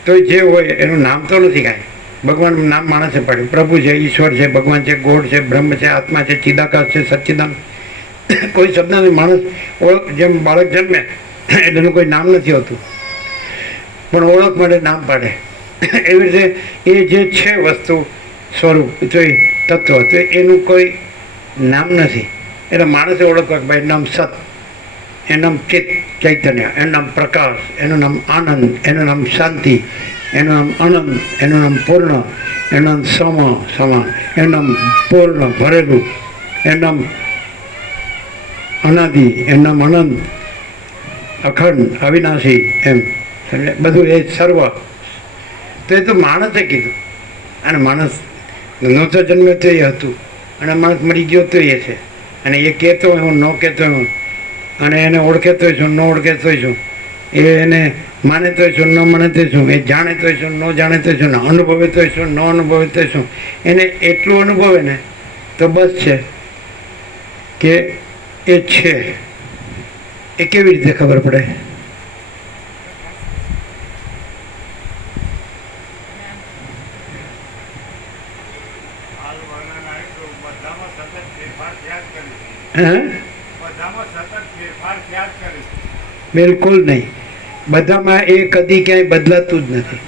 તો જે હોય એનું નામ તો નથી કાંઈ. ભગવાન નામ માણસે પાડ્યું. પ્રભુ છે, ઈશ્વર છે, ભગવાન છે, ગોડ છે, બ્રહ્મ છે, આત્મા છે, ચિદાકાશ છે, સચ્ચિદાન. કોઈ શબ્દને માણસ ઓળખ, જેમ બાળક જન્મે એટલે એનું કોઈ નામ નથી હોતું, પણ ઓળખ માટે નામ પાડે. એવી રીતે એ જે છે વસ્તુ સ્વરૂપ તો એ તત્વ, તો એનું કોઈ નામ નથી. એટલે માણસે ઓળખવા કે ભાઈ એનું નામ સત, એનું નામ ચિત્ત ચૈતન્ય, એનું નામ પ્રકાશ, એનું નામ આનંદ, એનું નામ શાંતિ, એનું નામ અનંત, એનું નામ પૂર્ણ, એનું નામ સમા, એનું નામ પૂર્ણ ભરેલું, એનું નામ અનાદિ, એનું નામ અનંત, અખંડ, અવિનાશી, એમ બધું એ સર્વ. તો એ તો માણસે કીધું. અને માણસ નહોતો જન્મ્યો તો એ હતું, અને માણસ મરી ગયો તો એ છે. અને એ કહેતો હોય હું, ન કહેતો હું, અને એને ઓળખેતો છું, ન ઓળખેતો છું, એ એને માને તો છું, ન માને તો છું, એ જાણે તો છું, ન જાણે તો છું, અનુભવે તો છું, ન અનુભવે તો છું. એને એટલું અનુભવે ને તો બસ છે કે એ છે. એ કેવી રીતે ખબર પડે? બિલકુલ નહીં. બધામાં એ કદી ક્યાંય બદલાતું જ નથી.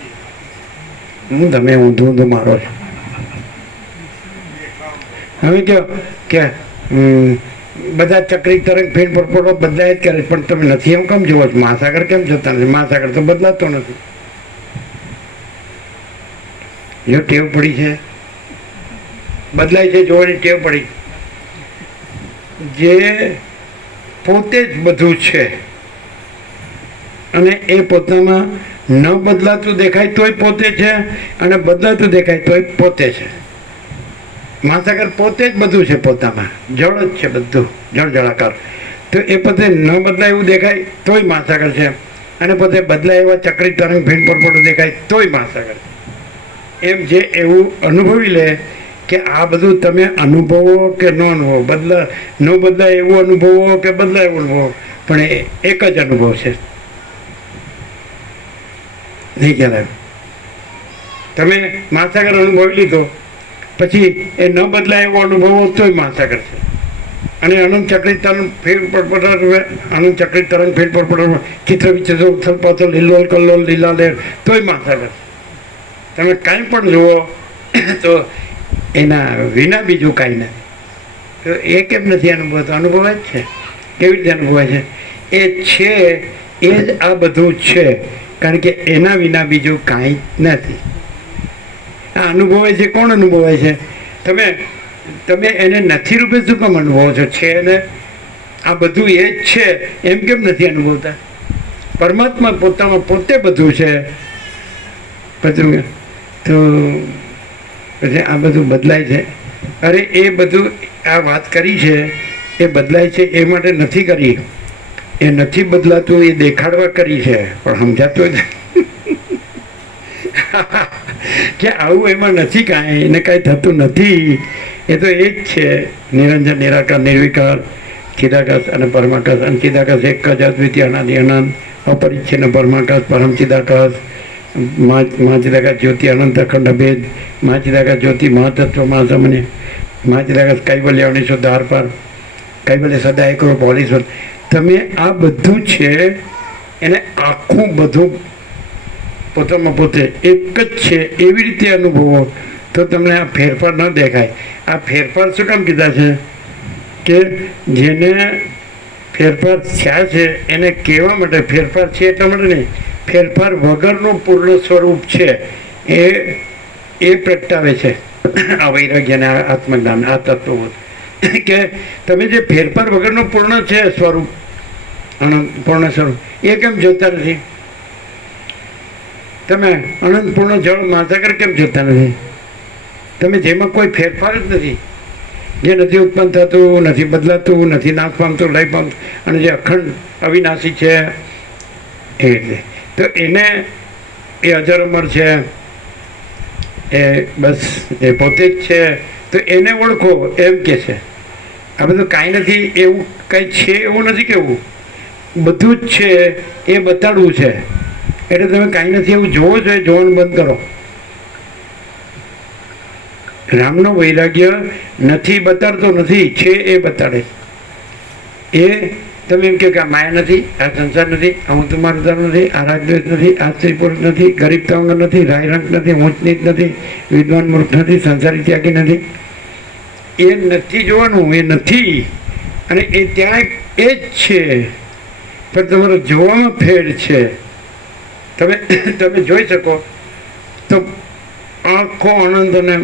તમે ઊંધું મારો છો. હવે કહો કે બધા ચક્રી તરંગ ફેર પરપોટો બદલાય જ કરે, પણ તમે નથી એમ કેમ જુઓ છો? મહાસાગર કેમ જતા નથી? મહાસાગર તો બદલાતો નથી. જો ટેવ પડી છે, બદલાય છે જોવાની ટેવ પડી. જે પોતે જ બધું છે અને એ પોતામાં ન બદલાતું દેખાય તોય પોતે છે, અને બદલાતું દેખાય તોય પોતે છે. મહાસાગર પોતે જ બધું છે, પોતામાં જળ જ છે, બધું જળ જળાકાર. તો એ પોતે ન બદલાય એવું દેખાય તોય મહાસાગર છે, અને પોતે બદલાય એવા ચક્રી તરંગ ફીણ પરપોટો દેખાય તોય મહાસાગર. એમ જે એવું અનુભવી લે કે આ બધું તમે અનુભવો કે ન અનુભવો, ન બદલાય એવું અનુભવો કે બદલાય એવું અનુભવો, પણ એ એક જ અનુભવ છે. નહીં ખ્યાલ આવ્યો? તમે મહાસાગર અનુભવી લીધો, પછી એ ન બદલાય એવો અનુભવો તોય મહાસાગર છે. અને અનંત ચક્રી તરંગ ફેર પરપોટો, અનંત ચક્રી તરંગ ફેર પરપોટો, ચિત્ર વિચિત્ર ઉથલ પાથલ લીલોલ કલ્લોલ લીલા લેર તોય મહાસાગર. તમે કાંઈ પણ જુઓ તો એના વિના બીજું કાંઈ નથી. તો એ કેમ નથી અનુભવતો? અનુભવાય જ છે. કેવી રીતે અનુભવાય છે? એ છે, એ જ આ બધું છે, કારણ કે એના વિના બીજું કાંઈ નથી. આ અનુભવાય છે. કોણ અનુભવાય છે? તમે એને નથી રૂપે શું કેમ અનુભવો છો? છે એને આ બધું એ જ છે એમ કેમ નથી અનુભવતા? પરમાત્મા પોતામાં પોતે બધું છે. બધું તો પછી આ બધું બદલાય છે. અરે એ બધું આ વાત કરી છે એ બદલાય છે એ માટે નથી કરી. એ નથી બદલાતું એ દેખાડવા કરી છે, પણ સમજાતું જ કે આવું એમાં નથી, કાંઈ એને કાંઈ થતું નથી. એ તો એ જ છે, નિરંજન નિરાકાર નિર્વિકાર ચિદાકાશ અને પરમાકાશ. અને ચિદાકાશ એક જ અદ્વિતીય અનાદિ અનંત અપરિચ્છિન્ન પરમાકાશ પરમ ચિદાકાશ. મહાચિદાકાશ જ્યોતિ અનંત અખંડ અભેદ. મહાચિદાકાશ જ્યોતિ મહાતત્વ મહાસામાન્ય. મહાચિદાકાશ કૈવલ્ય અણીસો ધાર પર. કૈવલ્ય સદા એકરો પોલીશ્વર. તમે આ બધું છે એને આખું બધું પોતામાં પોતે એક જ છે એવી રીતે અનુભવો તો તમને આ ફેરફાર ન દેખાય. આ ફેરફાર શું કામ કીધા છે? કે જેને ફેરફાર થયા છે એને કહેવા માટે, ફેરફાર છે એટલા માટે નહીં, ફેરફાર વગરનું પૂર્ણ સ્વરૂપ છે એ પ્રગટાવે છે આ વૈરાગ્ય અને આત્મજ્ઞાન, આ તત્વો. કે તમે જે ફેરફાર વગરનું પૂર્ણ છે સ્વરૂપ, અનંત પૂર્ણ સ્વરૂપ, એ કેમ જોતા નથી? તમે અનંત પૂર્ણ જળ મહાસાગર કેમ જોતા નથી? તમે જેમાં કોઈ ફેરફાર જ નથી, જે નથી ઉત્પન્ન થતું, નથી બદલાતું, નથી નાશ પામતું, લય પામતું, અને જે અખંડ અવિનાશી છે એ રીતે. તો એને એ અજર અમર છે, એ બસ એ પોતે જ છે. તો એને ઓળખો એમ કે છે. આ બધું કાંઈ નથી એવું, કાંઈ છે એવું નથી કેવું, બધું જ છે એ બતાડવું છે. એટલે તમે કાંઈ નથી એવું જોવો જોઈએ, જોવાનું બંધ કરો. રામનો વૈરાગ્ય નથી બતાડતો નથી, છે એ બતાડે. એ તમે એમ કહો કે આ માયા નથી, આ સંસાર નથી, આ હું તમારું ધર્મ નથી, આ રાગદ્વેષ નથી, આ સ્ત્રી પુરુષ નથી, ગરીબ તંગ નથી, રાય રંગ નથી, ઊંચ નીચ નથી, વિદ્વાન મૂર્ખ નથી, સંસારી ત્યાગી નથી. એ નથી જોવાનું, એ નથી. અને એ ત્યાં એ જ છે, પણ તમારો જોવામાં ફેર છે. તમે તમે જોઈ શકો તો આખો આનંદ અને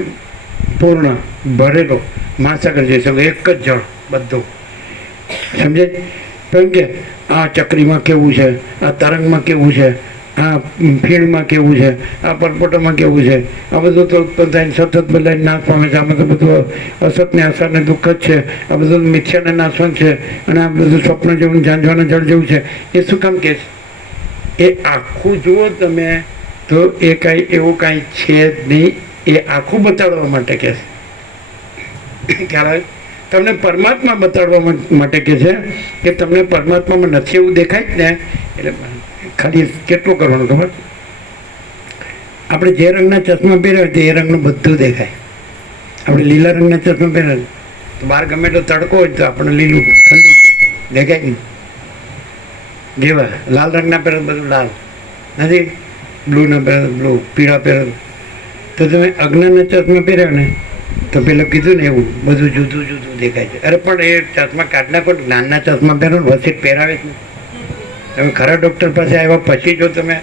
પૂર્ણ ભરેલો મહાસાગર જોઈ શકો, એક જ જળ બધું, સમજે? કેમ કે આ ચક્રીમાં કેવું છે, આ તરંગમાં કેવું છે, આ ફીણમાં કેવું છે, આ પરપોટામાં કેવું છે, આ બધું તો ઉત્પન્ન થઈને સતત બદલાઈને નાશ પામે છે. આમાં તો બધું અસતને અસરને દુઃખ જ છે, આ બધું મિથ્યાને નાશવંત છે, અને આ બધું સ્વપ્ન જેવું ઝાંઝવાના જળ જેવું છે. એ શું કામ કે એ આખું જુઓ તમે તો એ કાંઈ એવું કાંઈ છે જ નહીં. એ આખું બતાડવા માટે કહે છે. ખ્યાલ તમને પરમાત્મા બતાડવા માટે કહે છે કે તમને પરમાત્મામાં નથી એવું દેખાય જ ને, એટલે ખાલી કેટલું કરવાનું ખબર? આપણે જે રંગના ચશ્મા પહેર્યા હોય તો એ રંગનું બધું દેખાય. આપણે લીલા રંગના ચશ્મા પહેર્યા તો બહાર ગમે એટલો તડકો હોય તો આપણને લીલું ઠંડુ દેખાય નહીં. જેવા લાલ રંગના પહેરે બધું લાલ નથી, બ્લુના પહેરે બ્લુ, પીળા પહેરે. તો તમે અજ્ઞાનના ચશ્મા પહેર્યા ને તો પેલું કીધું ને એવું બધું જુદું જુદું દેખાય છે. અરે પણ એ ચશ્મા કાઢ નાખો, જ્ઞાનના ચશ્મા પહેરો ને વસીટ પહેરાવે છે. તમે ખરા ડૉક્ટર પાસે આવ્યા પછી જો તમે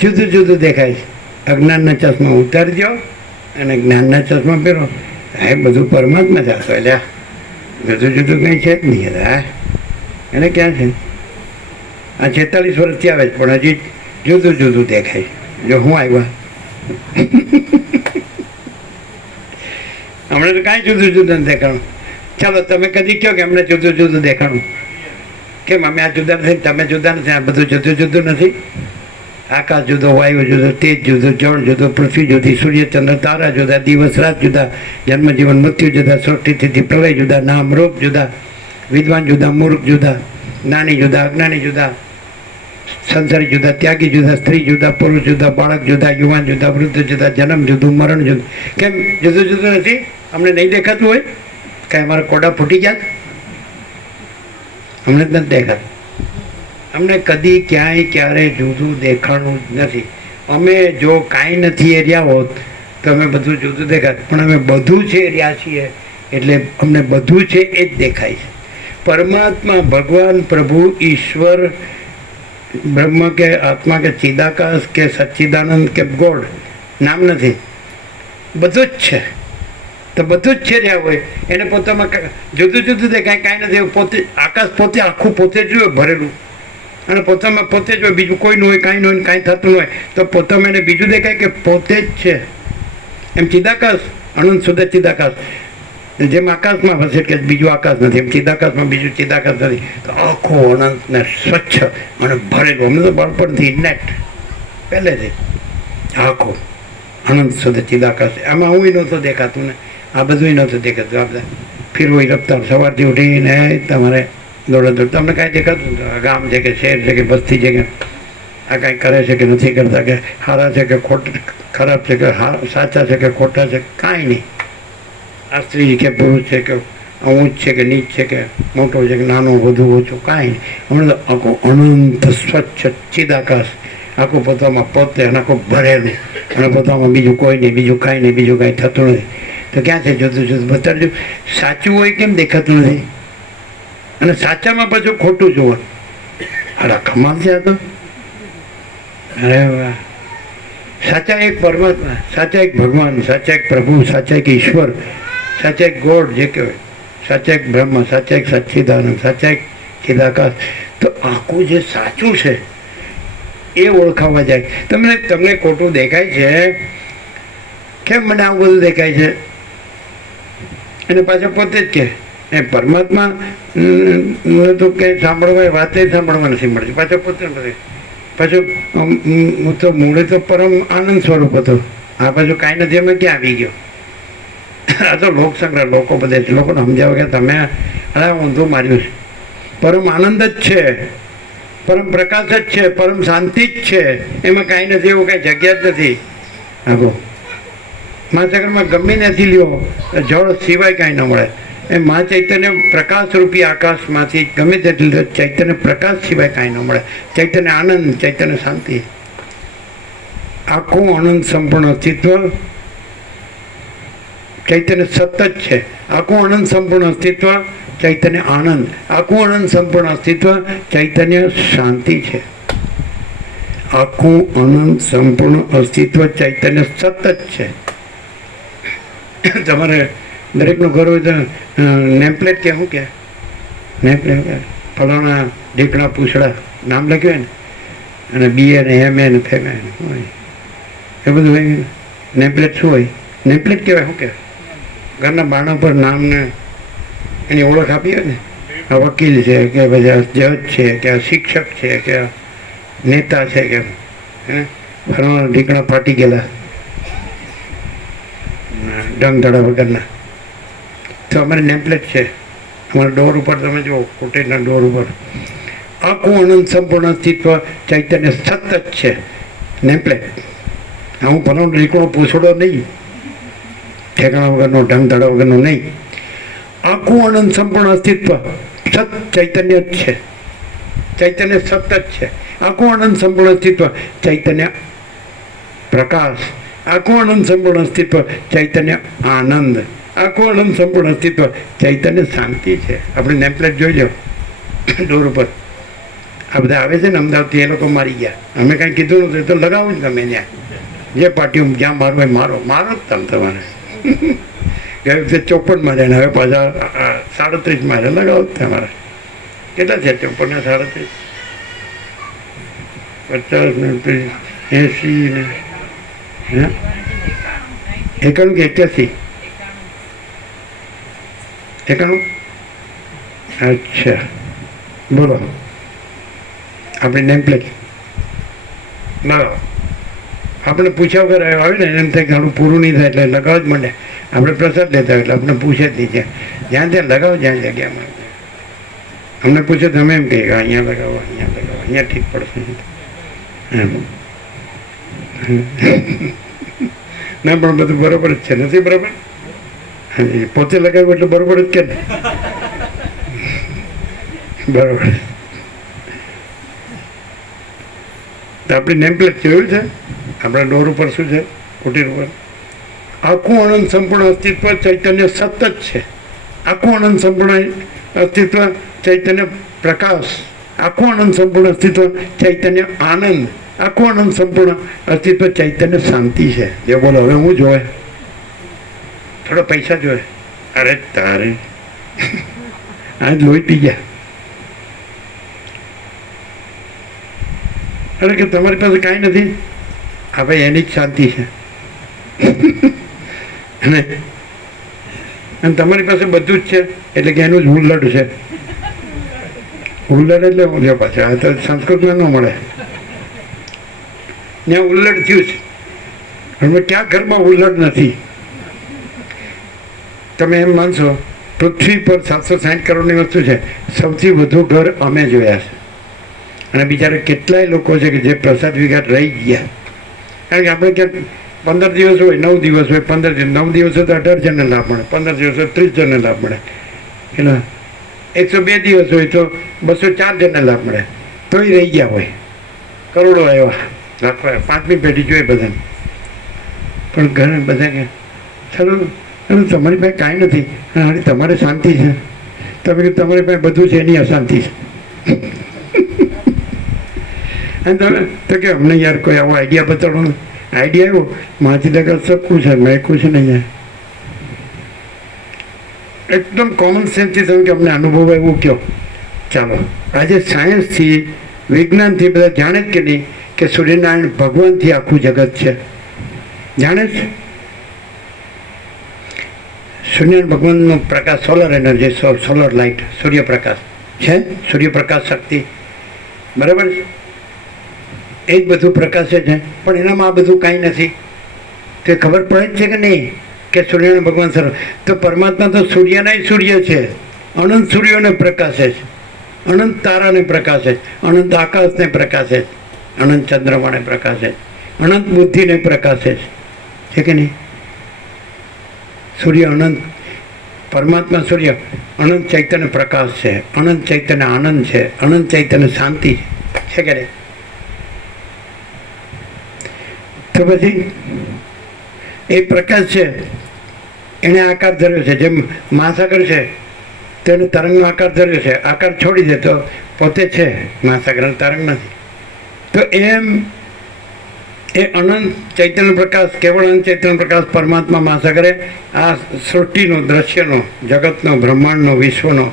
જુદું જુદું દેખાય છે. અજ્ઞાનના ચશ્મા ઉતારજો અને જ્ઞાનના ચશ્મા પહેરો, એ બધું પરમાત્મા જાતો. એટલે જુદું જુદું કંઈ છે જ નહીં. હા, એને ક્યાં છે? આ 46 વર્ષથી આવે છે પણ હજી જુદું જુદું દેખાય. જો હું આવ્યા હમણાં તો કાંઈ જુદું જુદું નથી દેખાણું. ચાલો તમે કદી કહો કે અમને જુદું જુદું દેખાણું. કેમ અમે આ જુદા નથી, તમે જુદા નથી, આ બધું જુદું જુદું નથી? આકાશ જુદો, વાયુ જુદો, તેજ જુદો, જળ જુદો, પૃથ્વી જુદી, સૂર્ય ચંદ્ર તારા જુદા, દિવસ રાત જુદા, જન્મ જીવન મૃત્યુ જુદા, સૃષ્ટિ સ્થિતિ પ્રલય જુદા, નામ રૂપ જુદા, વિદ્વાન જુદા, મૂર્ખ જુદા, જ્ઞાની જુદા, અજ્ઞાની જુદા, સંસારી જુદા, ત્યાગી જુદા, સ્ત્રી જુદા, પુરુષ જુદા, બાળક જુદા, યુવાન જુદા, વૃદ્ધ જુદા, જન્મ જુદું, મરણ જુદું. કેમ જુદું જુદું નથી? અમને નહીં દેખાતું હોય? કાંઈ અમારા કોડા ફૂટી ગયા? અમને જ નથી દેખાતું. અમને કદી ક્યાંય ક્યારે જુદું દેખાણું જ નથી. અમે જો કાંઈ નથી એ રહ્યા હોત તો અમે બધું જુદું દેખાત, પણ અમે બધું છે રહ્યા છીએ એટલે અમને બધું છે એ જ દેખાય છે. પરમાત્મા, ભગવાન, પ્રભુ, ઈશ્વર, બ્રહ્મ કે આત્મા કે ચિદાકાશ કે સચ્ચિદાનંદ કે ગોડ નામ નથી, બધું જ છે. તો બધું જ છે રહ્યા હોય એને પોતામાં જુદું જુદું દેખાય, કાંઈ નથી. પોતે આકાશ પોતે આખું પોતે જ હોય ભરેલું, અને પોતામાં પોતે જ હોય, બીજું કોઈ ન હોય, કાંઈ ન હોય, કાંઈ થતું ન હોય. તો પોતામાં એને બીજું દેખાય કે પોતે જ છે. એમ ચિદાકાશ, અનંત શુદ્ધ ચિદાકાશ, જેમ આકાશમાં વસે કે બીજું આકાશ નથી, એમ ચિદાકાશમાં બીજું ચિદાકાશ નથી. તો આખો અનંત ને સ્વચ્છ અને ભરેલું. અમને તો બાળપણથી નેટ પહેલેથી આખો અનંત શુદ્ધ ચિદાકાશ. આમાં હું નહોતો દેખાતું ને આ બધું નહોતું દેખાતું. આ બધા ફીરવું રફતાર સવારથી ઉઠીને તમારે દોડે તમને કાંઈ દેખાતું ગામ છે કે શહેર છે કે બસ્તી છે કે આ કાંઈ કરે છે કે નથી કરતા, કે સારા છે કે ખરાબ છે, કે સાચા છે કે ખોટા છે, કાંઈ નહીં. આ સ્ત્રી કે પુરુષ છે કે ઊંચ છે કે નીચ છે કે મોટો છે કે નાનો, વધુ ઓછું, કાંઈ નહીં. હમણાં તો આખું અનંત સ્વચ્છ ચિદાકાશ, આખું પોતામાં પોતે અને આખું ભરેલું, અને પોતામાં બીજું કોઈ નહીં, બીજું કાંઈ નહીં, બીજું કાંઈ થતું નથી. તો ક્યાં છે જુદું જુદું બતાડજો. સાચું હોય કેમ દેખાતું નથી? અને સાચામાં પાછું ખોટું જોવાનું. અરે કમાલ છે આ તો. અરે વાહ! સાચા એક પરમાત્મા, સાચા એક ભગવાન, સાચા એક પ્રભુ, સાચા એક ઈશ્વર, સાચા એક ગોડ જે કહેવાય, સાચા એક બ્રહ્મ, સાચા એક સચ્ચિદાનંદ, સાચા એક ચિદાકાશ. તો આખું જે સાચું છે એ ઓળખાવા જાય. તમને ખોટું દેખાય છે, કેમ મને આવું બધું દેખાય છે? અને પાછા પોતે જ કે એ પરમાત્મા તો કંઈ સાંભળવા વાતે સાંભળવા નથી મળતી. પાછો પોતે પાછું હું તો મૂળે તો પરમ આનંદ સ્વરૂપ હતો, આ પાછું કાંઈ નથી, અમે ક્યાં આવી ગયો? આ તો લોક સંગ્રહ, લોકો બધે છે, લોકોને સમજાવે કે તમે ઊંધું માર્યું છે. પરમ આનંદ જ છે, પરમ પ્રકાશ જ છે, પરમ શાંતિ જ છે, એમાં કાંઈ નથી, એવું કાંઈ જગ્યા જ નથી. આગો મહાસાગરમાં ગમે નથી લ્યો, જળ સિવાય કાંઈ ન મળે. એ મા ચૈતન્ય પ્રકાશ રૂપી આકાશમાંથી ગમે તેટલું ચૈતન્ય પ્રકાશ સિવાય કાંઈ ન મળે. ચૈતન્ય આનંદ, ચૈતન્ય શાંતિ, આખું આનંદ સંપૂર્ણ અસ્તિત્વ ચૈતન્ય સતત છે. આખું અનંત સંપૂર્ણ અસ્તિત્વ ચૈતન્ય આનંદ. આખું અનંત સંપૂર્ણ અસ્તિત્વ ચૈતન્ય શાંતિ છે. આખું અનંત સંપૂર્ણ અસ્તિત્વ ચૈતન્ય સતત છે. તમારે દરેકનું ઘર હોય તો નેમપ્લેટ કે શું કે નેમપ્લેટ ફલાણા ઢીકણા પૂછડા નામ લખ્યું ને અને BA ને MA ને FEMA ને હોય એ બધું હોય. નેમપ્લેટ શું હોય? નેમપ્લેટ કહેવાય. શું કહેવાય? ઘરના બાણા પર નામને એની ઓળખ આપી હોય ને, આ વકીલ છે કે પછી જજ છે કે આ શિક્ષક છે કે આ નેતા છે કે ફરવાના ઢીકણા ફાટી ગયેલા ડંગ ધડા વગરના, તો અમારી નેમપ્લેટ છે. અમારા ડોર ઉપર તમે જુઓ, કોટેજના ડોર ઉપર આખું અનંત સંપૂર્ણ અસ્તિત્વ ચૈતન્ય સતત છે. નેમપ્લેટ. હું ફરવાનો ઢીકણો પૂછડો નહીં, ઠેકાણા વગરનો ઢંગ ધડા વગરનો નહીં. આખું અનંત સંપૂર્ણ અસ્તિત્વ સત ચૈતન્ય જ છે. ચૈતન્ય સતત છે. આખું અનંત સંપૂર્ણ અસ્તિત્વ ચૈતન્ય પ્રકાશ. આખું અનંત સંપૂર્ણ અસ્તિત્વ ચૈતન્ય આનંદ. આખું અનંત સંપૂર્ણ અસ્તિત્વ ચૈતન્ય શાંતિ છે. આપણે નેમપ્લેટ જોઈ લો ડોર ઉપર. આ બધા આવે છે ને અમદાવાદથી, એ લોકો મારી ગયા. અમે કાંઈ કીધું નથી, તો લગાવું જ ગમે ત્યાં. જે પાર્ટીઓ જ્યાં મારવું હોય મારો મારો જ તમારે. ગયા વખતે 54 માર્યા, હવે પાછા 37 માર્યા. લગાવો જ તમારે. કેટલા છે 54 ને 37? 50 ને 80 ને 91 કે 81? 91. અચ્છા, બોલો. આપણે નેમપ્લેટ લગાવો. આપણે પૂછ્યા વગર આવે ને એમ થાય કે ઘણું પૂરું નહીં થાય એટલે લગાવ જ માંડે. આપણે પ્રસાદ લેતા હોય એટલે આપણે પૂછે જ નહીં. જ્યાં ત્યાં લગાવો, જ્યાં જગ્યામાં. અમને પૂછે તમે એમ કહે કે અહીંયા લગાવો, અહીંયા લગાવો, અહીંયા ઠીક પડશે એમ. ના પણ બધું બરાબર જ છે, નથી બરાબર? પોતે લગાવ્યું એટલે બરાબર જ કે ને? બરાબર. તો આપણી નેમપ્લેટ જોયું છે આપણા ડોર ઉપર શું છે, કુટીર ઉપર? આખું અનંત સંપૂર્ણ અસ્તિત્વ ચૈતન્ય સતત છે. આખું અનંત સંપૂર્ણ અસ્તિત્વ ચૈતન્ય પ્રકાશ. આખું અનંત સંપૂર્ણ અસ્તિત્વ ચૈતન્ય આનંદ. આખું અનંત સંપૂર્ણ અસ્તિત્વ ચૈતન્ય શાંતિ છે. જે બોલો હવે હું જોવે, થોડા પૈસા જોવે. અરે તારે આજ લોહી પી ગયા. અરે કે તમારી પાસે કાંઈ નથી, હા ભાઈ એની જ શાંતિ છે. અને તમારી પાસે બધું જ છે એટલે કે એનું જ હુલ્લડ છે. હુલ્લડ એટલે હું જો પાછા આ તો સંસ્કૃતમાં ન મળે. ત્યાં હુલ્લડ થયું છે. હવે ક્યાં ઘરમાં હુલ્લડ નથી? તમે એમ માનશો પૃથ્વી પર 760 કરોડની વસ્તુ છે, સૌથી વધુ ઘર અમે જોયા છે. અને બિચારા કેટલાય લોકો છે કે જે પ્રસાદ વિઘાટ રહી ગયા. કારણ કે આપણે ક્યાંક 15 દિવસ હોય, 9 દિવસ હોય, 15 દિવસ, 9 દિવસ હોય તો 18 જણને લાભ મળે, 15 દિવસ હોય 30 જણને લાભ મળે, એટલે 102 દિવસ હોય તો 204 જણને લાભ મળે. તોય રહી ગયા હોય કરોડો આવ્યા રાખવા. 5મી પેઢી જોઈએ બધાને. પણ ઘરે બધા કે ચાલો તમારી પાસે કાંઈ નથી, હા તમારે શાંતિ છે. તમે તમારી પાસે બધું છે, એની અશાંતિ છે. અને તમે તો કે અમને યાર કોઈ આવો આઈડિયા બતાડો ને. આઈડિયા આવ્યો માથી લગા સબ કુછ है, मैं कुछ नहीं है. એકદમ કોમન સેન્સથી તમે કે અમને અનુભવ એવું કહો. ચાલો આજે સાયન્સથી, વિજ્ઞાનથી બધા જાણે જ કે નહીં કે સૂર્યનારાયણ ભગવાનથી આખું જગત છે. જાણે છે સૂર્યનારાયણ ભગવાનનો પ્રકાશ, સોલર એનર્જી, સોલર લાઇટ, સૂર્યપ્રકાશ છે, સૂર્યપ્રકાશ શક્તિ, બરાબર છે? એ જ બધું પ્રકાશે છે. પણ એનામાં આ બધું કાંઈ નથી. તો એ ખબર પડે જ છે કે નહીં કે સૂર્યનારાયણ ભગવાન સર્વ. તો પરમાત્મા તો સૂર્યના સૂર્ય છે. અનંત સૂર્યોને પ્રકાશે છે, અનંત તારાને પ્રકાશે, અનંત આકાશને પ્રકાશે, અનંત ચંદ્રમાને પ્રકાશે, અનંત બુદ્ધિને પ્રકાશે છે કે નહીં? સૂર્ય અનંત, પરમાત્મા સૂર્ય અનંત ચૈતન્ય પ્રકાશ છે, અનંત ચૈતન્ય આનંદ છે, અનંત ચૈતન્ય શાંતિ છે કે નહીં? તો પછી એ પ્રકાશ છે એણે આકાર ધર્યો છે. જેમ મહાસાગર છે તો એને તરંગનો આકાર ધર્યો છે. આકાર છોડી દે તો પોતે છે મહાસાગર, તરંગ નથી. તો એમ એ અનંત ચૈતન્ય પ્રકાશ, કેવળ અનંત ચૈતન્ય પ્રકાશ પરમાત્મા મહાસાગરે આ સૃષ્ટિનો, દ્રશ્યનો, જગતનો, બ્રહ્માંડનો, વિશ્વનો,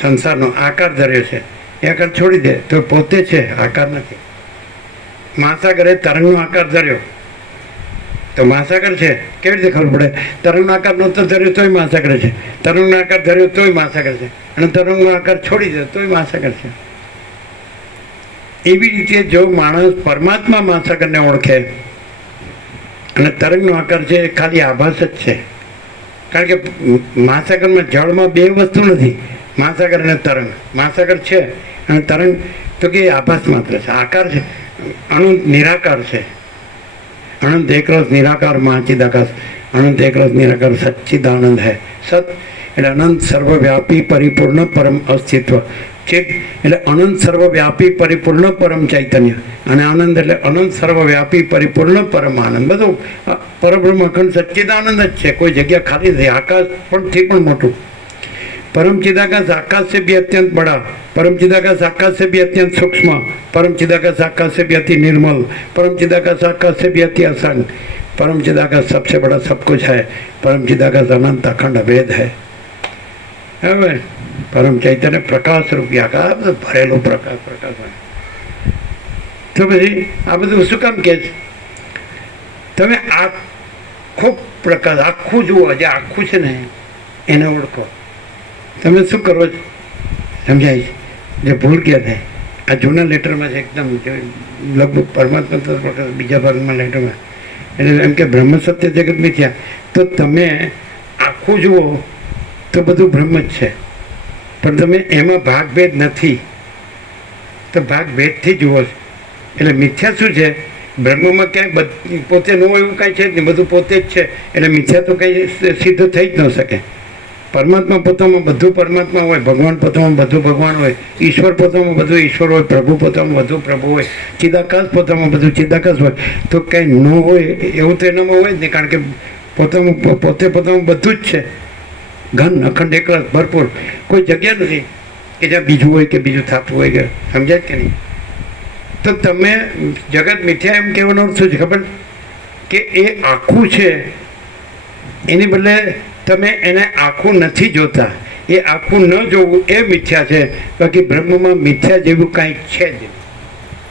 સંસારનો આકાર ધર્યો છે. એ આકાર છોડી દે તો પોતે છે, આકાર નથી. મહાસાગરે તરંગનો આકાર ધર્યો તો મહાસાગર છે. કેવી રીતે ખબર પડે? તરંગનો આકાર નહોતો ધર્યો તોય મહાસાગર છે, તરંગનો આકાર ધર્યો તોય મહાસાગર છે, અને તરંગનો આકાર છોડી દે તોય મહાસાગર છે. એવી રીતે જો માણસ પરમાત્મા મહાસાગરને ઓળખે અને તરંગનો આકાર છે એ ખાલી આભાસ જ છે. કારણ કે મહાસાગરમાં જળમાં બે વસ્તુ નથી, મહાસાગર અને તરંગ. મહાસાગર છે અને તરંગ તો કે આભાસ માત્ર છે, આકાર છે, અનંત નિરાકાર છે. અનંત એકરસ નિરાકાર મહાચિદાકાશ, અનંત એકરસ નિરાકાર સચ્ચિદાનંદ હૈ. સત એટલે અનંત સર્વવ્યાપી પરિપૂર્ણ પરમ અસ્તિત્વ. ચિત એટલે અનંત સર્વવ્યાપી પરિપૂર્ણ પરમ ચૈતન્ય, અને આનંદ એટલે અનંત સર્વવ્યાપી પરિપૂર્ણ પરમ આનંદ. બધું પરબ્રહ્મ અખંડ સચ્ચિદાનંદ જ છે, કોઈ જગ્યા ખાલી નથી. આકાશ થી પણ મોટું. परम चिदाकाश आकाश से भी अत्यंत बड़ा, परम चिदाकाश आकाश से भी अत्यंत सूक्ष्म, परम चिदाकाश आकाश से भी अति निर्मल, परम चिदाकाश आकाश से भी अति असंग, परम चिदाकाश सबसे बड़ा सब कुछ है, परम चिदाकाश अनंत अखंड अभेद है. હવે પરમ ચૈતન્ય પ્રકાશ રૂપી આકાશ ભરેલો પ્રકાશ પ્રકાશ હોય. તો પછી આ બધું શું કામ કે છે? તમે આખો પ્રકાશ આખું જુઓ, જે આખું છે ને એને ઓળખો. તમે શું કરો છો સમજાય છે? જે ભૂલ ક્યાં થાય આ જૂના લેટરમાં છે એકદમ, લગભગ પરમાત્મા તત્વ પ્રકાશ બીજા ભાગમાં લેટરમાં એટલે એમ કે બ્રહ્મ સત્ય જગત મિથ્યા. તો તમે આખું જુઓ તો બધું બ્રહ્મ જ છે, પણ તમે એમાં ભાગભેદ નથી, તો ભાગભેદથી જુઓ છો. એટલે મિથ્યા શું છે? બ્રહ્મમાં ક્યાંય પોતે ન હોય એવું કાંઈ છે જ નહીં, બધું પોતે જ છે. એટલે મિથ્યા તો કંઈ સિદ્ધ થઈ જ ન શકે. પરમાત્મા પોતામાં બધું પરમાત્મા હોય, ભગવાન પોતામાં બધું ભગવાન હોય, ઈશ્વર પોતામાં બધું ઈશ્વર હોય, પ્રભુ પોતામાં બધું પ્રભુ હોય, ચિદાકાશ પોતામાં બધું ચિદાકાશ હોય. તો કંઈ ન હોય એવું તો એનામાં હોય જ નહીં, કારણ કે પોતે પોતામાં બધું જ છે. ઘન અખંડ એકરસ ભરપૂર, કોઈ જગ્યા નથી કે જ્યાં બીજું હોય કે બીજું થતું હોય. કે સમજાય કે નહીં? તો તમે જગત મિથ્યા એમ કહેવાનો અર્થ શું છે ખબર? કે એ આખું છે, એની બદલે તમે એને આખું નથી જોતા. એ આખું ન જોવું એ મિથ્યા છે. બાકી બ્રહ્મમાં મિથ્યા જેવું કાંઈ છે જ.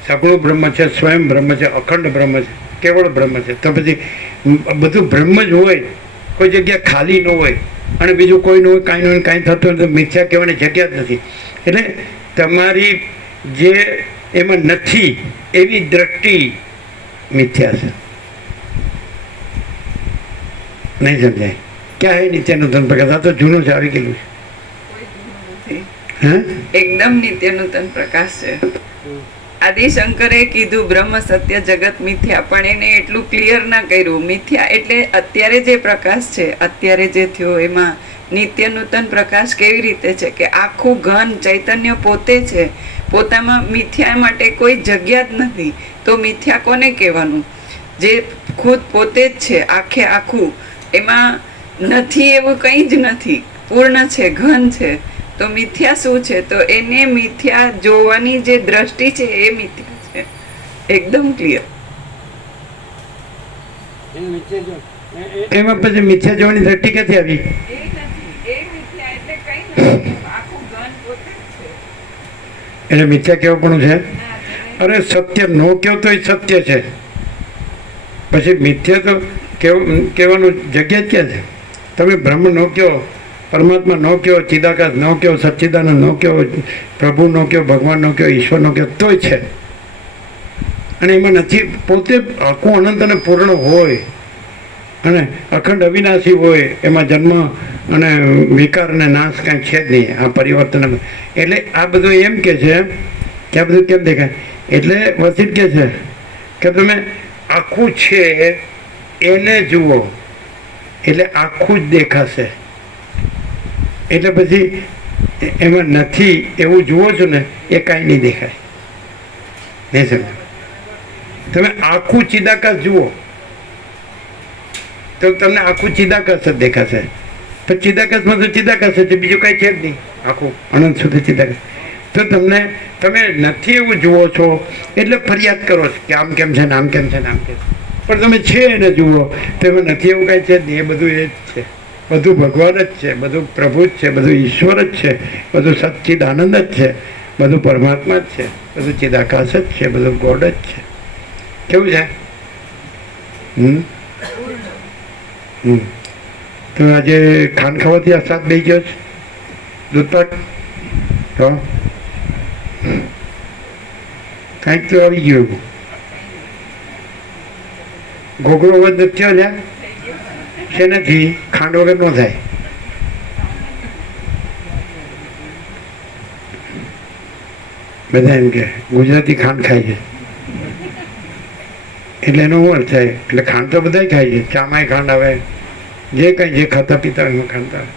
સગુણ બ્રહ્મ છે, સ્વયં બ્રહ્મ છે, અખંડ બ્રહ્મ છે, કેવળ બ્રહ્મ છે. તો પછી બધું બ્રહ્મ જ હોય, કોઈ જગ્યા ખાલી ન હોય, અને બીજું કોઈ ન હોય, કાંઈ ન હોય, કાંઈ થતું હોય તો મિથ્યા કહેવાની જગ્યા જ નથી. એટલે તમારી જે એમાં નથી એવી દ્રષ્ટિ મિથ્યા છે. નહીં સમજાય? ક્યાં હે નિત્યનૂતન પ્રકાશ? આ તો જૂનું છે, આવી ગયેલું છે. હા, એકદમ નિત્ય નૂતન પ્રકાશ છે. આદિશંકરે કીધું બ્રહ્મ સત્ય જગત મિથ્યા, પણ એને એટલું ક્લિયર ના કર્યું. મિથ્યા એટલે અત્યારે જે પ્રકાશ છે, અત્યારે જે થયો એમાં નિત્ય નૂતન પ્રકાશ કેવી રીતે છે? કે આખું ઘન ચૈતન્ય પોતે છે, પોતામાં મિથ્યા માટે કોઈ જગ્યા જ નથી. તો મિથ્યા કોને કહેવાનું? જે ખુદ પોતે જ છે, આખે આખું, એમાં નથી એવું કંઈ જ નથી, પૂર્ણ છે, ઘન છે. તો મિથ્યા શું છે? તો એને મિથ્યા જોવાની જે દ્રષ્ટિ છે એ મિથ્યા છે. એકદમ ક્લિયર. એમાં પછી મિથ્યા જોવાની દ્રષ્ટિ ક્યાંથી આવી? એટલે મિથ્યા કેવું પણ છે? અરે સત્ય નો કયો તો સત્ય છે. પછી મિથ્યા તો કહેવાનું જગ્યા જ ક્યાં છે? તમે બ્રહ્મ નો કયો, પરમાત્મા નો કયો, ચિદાકાશ નો કયો, સચ્ચિદાનંદ નો કયો, પ્રભુ નો કયો, ભગવાન નો કયો, ઈશ્વર નો કયો, તોય છે. અને એમાં નથી, પોતે આખું અનંત અને પૂર્ણ હોય અને અખંડ અવિનાશી હોય. એમાં જન્મ અને વિકાર અને નાશ કાંઈ છે જ નહીં. આ પરિવર્તન એટલે આ બધું એમ કે છે કે આ બધું કેમ દેખાય? એટલે વસિત કે છે કે તમે આખું છે એને જુઓ એટલે આખું જ દેખાશે. એટલે પછી એમાં નથી એવું જુઓ છો ને એ કાંઈ નહીં દેખાય. નહીં સમજો? તમે આખું ચિદાકાશ જુઓ તો તમને આખું ચિદાકાશ જ દેખાશે. પણ ચિદાકાશમાં તો ચિદાકાશ જ છે, બીજું કાંઈ છે જ નહીં. આખું અનંત સુધી ચિદાકાશ. તો તમે નથી એવું જુઓ છો એટલે ફરિયાદ કરો છો કે આમ કેમ છે ને આમ કેમ છે ને આમ કેમ. પણ તમે છે એને જુઓ તો એમાં નથી એવું કાંઈ છે જ નહીં. એ બધું એ જ છે, બધું ભગવાન જ છે, બધું પ્રભુ જ છે, બધું ઈશ્વર જ છે, બધું સચ્ચિદ આનંદ જ છે, બધું પરમાત્મા જ છે, બધું ચિદાકાશ જ છે, બધું ગોડ જ છે. કેવું છે? તો આજે ખાંડ ખાવાથી આ સાથ બેસી ગયો છે, દૂધપાક તો કાંઈક તો આવી ગયું એવું. ઘોઘરો અવાજ નથી થયો લ્યા શેનાથી? ખાંડ વગર ન થાય. બધા એમ કે ગુજરાતી ખાંડ ખાય છે એટલે એનો શું અર્થ થાય? એટલે ખાંડ તો બધા ખાય છે, ચામાંય ખાંડ આવે, જે કંઈ જે ખાતા પીતા એમાં ખાંડ આવે.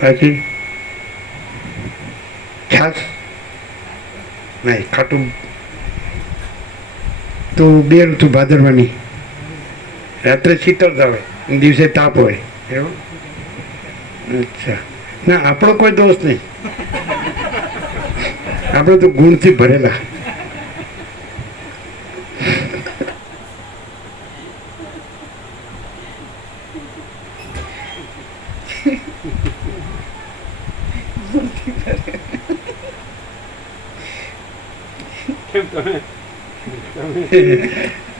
બાકી છાસ નહીં ખાટું તો બે ઋતુ ભાદરવાની, રાત્રે શીતળતા હોય, દિવસે તાપ હોય. એવું? અચ્છા. ના, આપણો કોઈ દોષ નહીં, આપણે તો ગુણથી ભરેલા.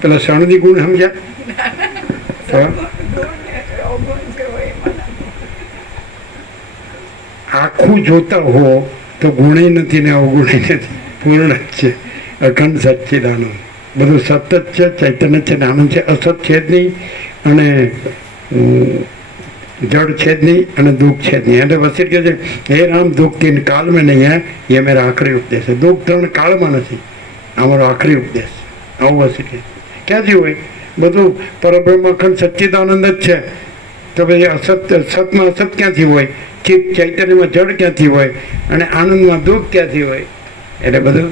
પેલા શણની ગુણ સમજ્યા? આખું જોતા હો તો ગુણે નથી ને અવગુણે નથી, પૂર્ણ જ છે, અખંડ સચ્ચિદાનંદ. બધું સતત છે, ચૈતન્ય છે, આનંદ છે, અસત છે જ નહીં, અને જડ છે જ નહીં, અને દુઃખ છે જ નહીં. એટલે વસીર કહે છે, હે રામ દુઃખ તીન કાલ में नहीं है, ये मेरा आखिरी उपदेश है. દુઃખ ત્રણ કાળમાં નથી, અમારો આખરી ઉપદેશ. આવું વસીર કહે. ક્યાંથી હોય? બધું પરબ્રહ્મ અખંડ સચ્ચિદાનંદ જ છે. તો ભાઈ અસત સતમાં અસત ક્યાંથી હોય? ચિત્ત ચૈતન્યમાં જડ ક્યાંથી હોય? અને આનંદમાં દુઃખ ક્યાંથી હોય? એટલે બધું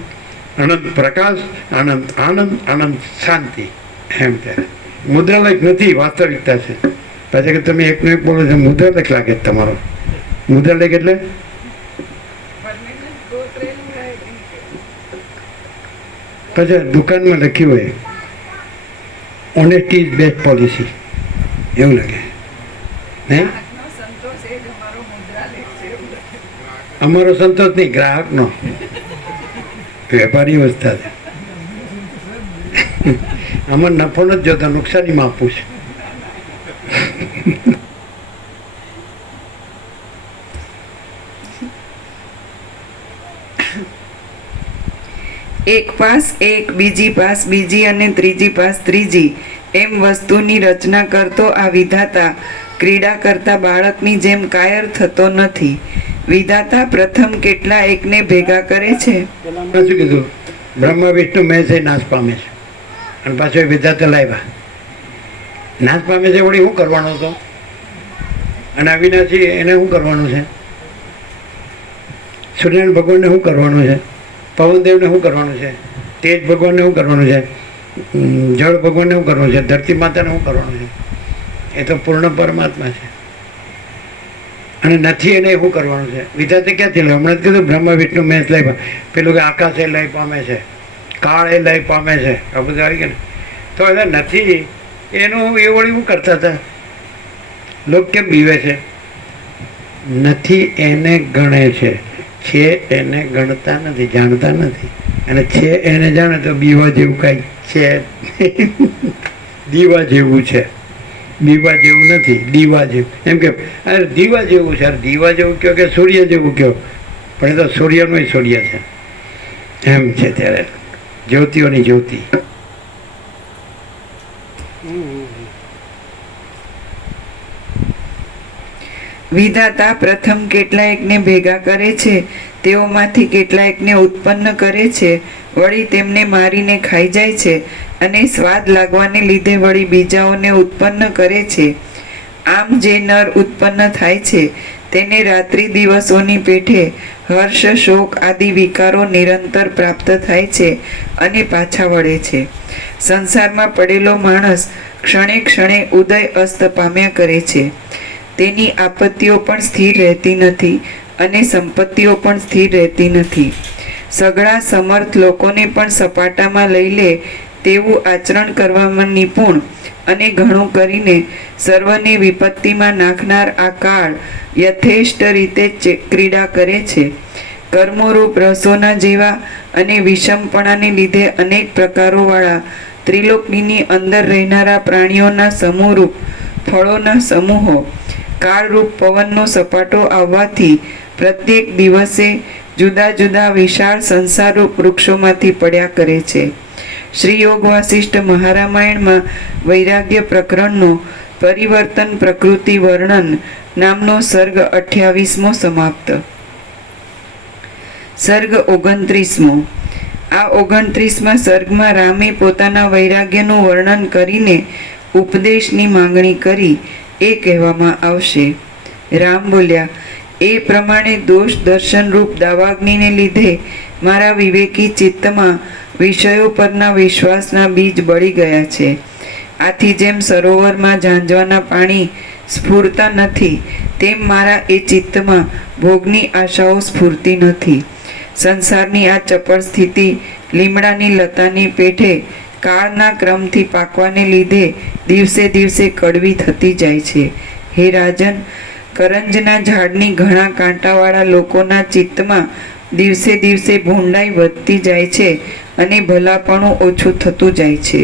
અનંત પ્રકાશ, આનંદ આનંદ આનંદ શાંતિ. એમ ત્યારે મુદ્રાલેખ નથી, વાસ્તવિકતા છે. પછી કે તમે એકનો એક બોલો છો, મુદ્રાલેખ લાગે છે તમારો. મુદ્રાલેખ એટલે પછી દુકાનમાં લખ્યું હોય ઓનેસ્ટી ઇઝ બેસ્ટ પોલિસી, એવું લાગે નહીં? અમારો સંતોષ નહીં, ગ્રાહકનો. વેપારી અવસ્થા છે. આમાં નફો નથી જોતા, નુકસાનીમાં આપવું છે. એક પાસ એક, બીજી પાસ બીજી અને ત્રીજી પાસ ત્રીજી, એમ વસ્તુની રચના કરતો આ વિધાતા ક્રીડા કરતા બાળકની જેમ કાયર થતો નથી. વિધાતા પ્રથમ કેટલા એકને ભેગા કરે છે. શું કીધું? બ્રહ્મા વિષ્ણુ મહેશ નાશ પામે છે, અને પાછો વિધાતા લાવ્યા. નાશ પામે છે, વળી શું કરવાનો હતો? અને અવિનાશી એને શું કરવાનું છે? સૂર્યનારાયણ ભગવાનને શું કરવાનું છે? પવનદેવને શું કરવાનું છે? તેજ ભગવાનને શું કરવાનું છે? જળ ભગવાનને શું કરવાનું છે? ધરતી માતાને શું કરવાનું છે? એ તો પૂર્ણ પરમાત્મા છે. અને નથી એને શું કરવાનું છે? વિધાતે ક્યાંથી લે? હમણાં જ કીધું બ્રહ્મા વિષ્ણુ મહેશ લય. પેલું કે આકાશ એ લય પામે છે, કાળ એ લય પામે છે, આ બધું આવી ગયા ને. તો એટલે નથી એનું એ વળી શું કરતા હતા? લોક કેમ બીવે છે? નથી એને ગણે છે એને ગણતા નથી, જાણતા નથી. અને છે એને જાણે તો બીવા જેવું કાંઈ છે. દીવા જેવું છે, દીવા જેવું નથી, દીવા જેવું. એમ કે અરે દીવા જેવું છે, અરે દીવા જેવું કહો કે સૂર્ય જેવું કહો, પણ એ તો સૂર્યનો સૂર્ય છે. એમ છે ત્યારે જ્યોતિઓની જ્યોતિ. વિધાતા પ્રથમ કેટલાયકને ભેગા કરે છે, તેઓમાંથી કેટલાયકને ઉત્પન્ન કરે છે, વળી તેમને મારીને ખાઈ જાય છે, અને સ્વાદ લાગવાને લીધે વળી બીજાઓને ઉત્પન્ન કરે છે. આમ જે નર ઉત્પન્ન થાય છે તેને રાત્રિ દિવસોની પેઠે હર્ષ શોક આદિ વિકારો નિરંતર પ્રાપ્ત થાય છે અને પાછા વળે છે. સંસારમાં પડેલો માણસ ક્ષણે ક્ષણે ઉદય અસ્ત પામ્યા કરે છે. તેની આપત્તિઓ પણ સ્થિર રહેતી નથી અને સંપત્તિઓ પણ સ્થિર રહેતી નથી. સઘળા સમર્થ લોકોને પણ સપાટામાં લઈ લે તેવું આચરણ કરવામાં નિપુણ અને ઘણું કરીને સર્વને વિપત્તિમાં નાખનાર આ કાળ યથેષ્ટ રીતે ક્રીડા કરે છે. કર્મોરૂપ રસોના જેવા અને વિષમપણાને લીધે અનેક પ્રકારોવાળા ત્રિલોકની અંદર રહેનારા પ્રાણીઓના સમૂહરૂપ ફળોના સમૂહો કાળરૂપ પવનનો સપાટો આવવાથી પ્રત્યેક દિવસે જુદા જુદા વિશાળ સંસારરૂપ વૃક્ષોમાંથી પડ્યા કરે છે. શ્રી યોગ વાસિષ્ઠ મહારામાયણમાં વૈરાગ્ય પ્રકરણનો પરિવર્તન પ્રકૃતિ વર્ણન નામનો સર્ગ 28મો સમાપ્ત. સર્ગ 29મો. આ 29મા સર્ગમાં રામે પોતાના વૈરાગ્યનું વર્ણન કરીને ઉપદેશની માંગણી કરી એ કહેવામાં આવશે. રામ બોલ્યા, એ પ્રમાણે દોષ દર્શનરૂપ દાવાગ્નિને લીધે મારા વિવેકી ચિત્તમાં વિષયો પરના વિશ્વાસના બીજ બળી ગયા છે. આથી જેમ સરોવરમાં ઝાંઝવાના પાણી સ્ફુરતા નથી તેમ મારા એ ચિત્તમાં ભોગની આશાઓ સ્ફૂરતી નથી. સંસારની આ ચપળ સ્થિતિ લીમડાની લતાની પેઠે કાળના ક્રમથી પાકવાને લીધે દિવસે દિવસે કડવી થતી જાય છે. હે રાજન, કરંજના ઝાડની ઘણા કાંટાવાળા લોકોના ચિત્તમાં દિવસે દિવસે ભૂંડાઈ વધતી જાય છે અને ભલાપણું ઓછું થતું જાય છે.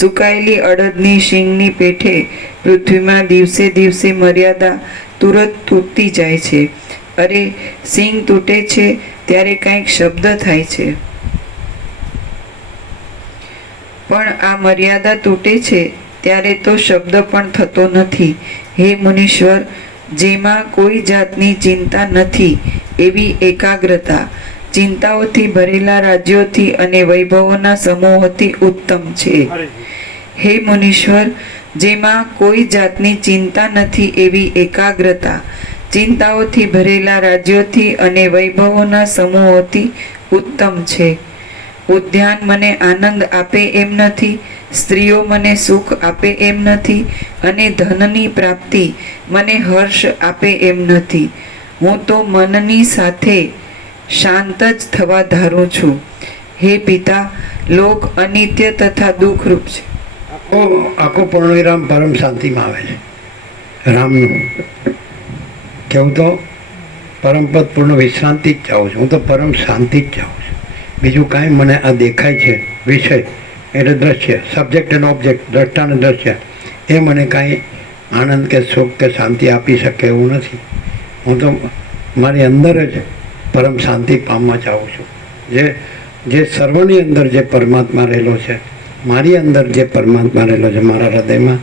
સુકાયેલી અડદની શીંગની પેઠે પૃથ્વીમાં દિવસે દિવસે મર્યાદા તુરત તૂટતી જાય છે. અરે, શીંગ તૂટે છે ત્યારે કંઈક શબ્દ થાય છે, પણ આ મર્યાદા તૂટે છે ત્યારે તો શબ્દ પણ થતો નથી. હે મુનીશ્વર, જેમાં કોઈ જાતની ચિંતા નથી એવી એકાગ્રતા ચિંતાઓથી ભરેલા રાજ્યોથી અને વૈભવોના સમૂહોથી ઉત્તમ છે. હે મુનીશ્વર, જેમાં કોઈ જાતની ચિંતા નથી એવી એકાગ્રતા ચિંતાઓથી ભરેલા રાજ્યોથી અને વૈભવોના સમૂહોથી ઉત્તમ છે. ઉદ્યાન મને આનંદ આપે એમ નથી, સ્ત્રીઓ મને સુખ આપે એમ નથી, અને ધનની પ્રાપ્તિ મને હર્ષ આપે એમ નથી. હું તો મનની સાથે શાંત જ થવા ધારું છું. હે પિતા, લોક અનિત્ય તથા દુઃખરૂપ છે. આખો પૂર્ણવિરામ પરમ શાંતિમાં આવે છે. રામનું કેવું તો પરમપદ પૂર્ણ વિશ્રાંતિ જ ચાહું છું. હું તો પરમ શાંતિ જ ચાહું છું. બીજું કાંઈ મને આ દેખાય છે વિષય એટલે દ્રશ્ય, સબ્જેક્ટ એન્ડ ઓબ્જેક્ટ, દ્રષ્ટા અને દ્રશ્ય, એ મને કાંઈ આનંદ કે સુખ કે શાંતિ આપી શકે એવું નથી. હું તો મારી અંદર જ પરમ શાંતિ પામવા ચાહું છું. જે સર્વની અંદર જે પરમાત્મા રહેલો છે, મારી અંદર જે પરમાત્મા રહેલો છે મારા હૃદયમાં,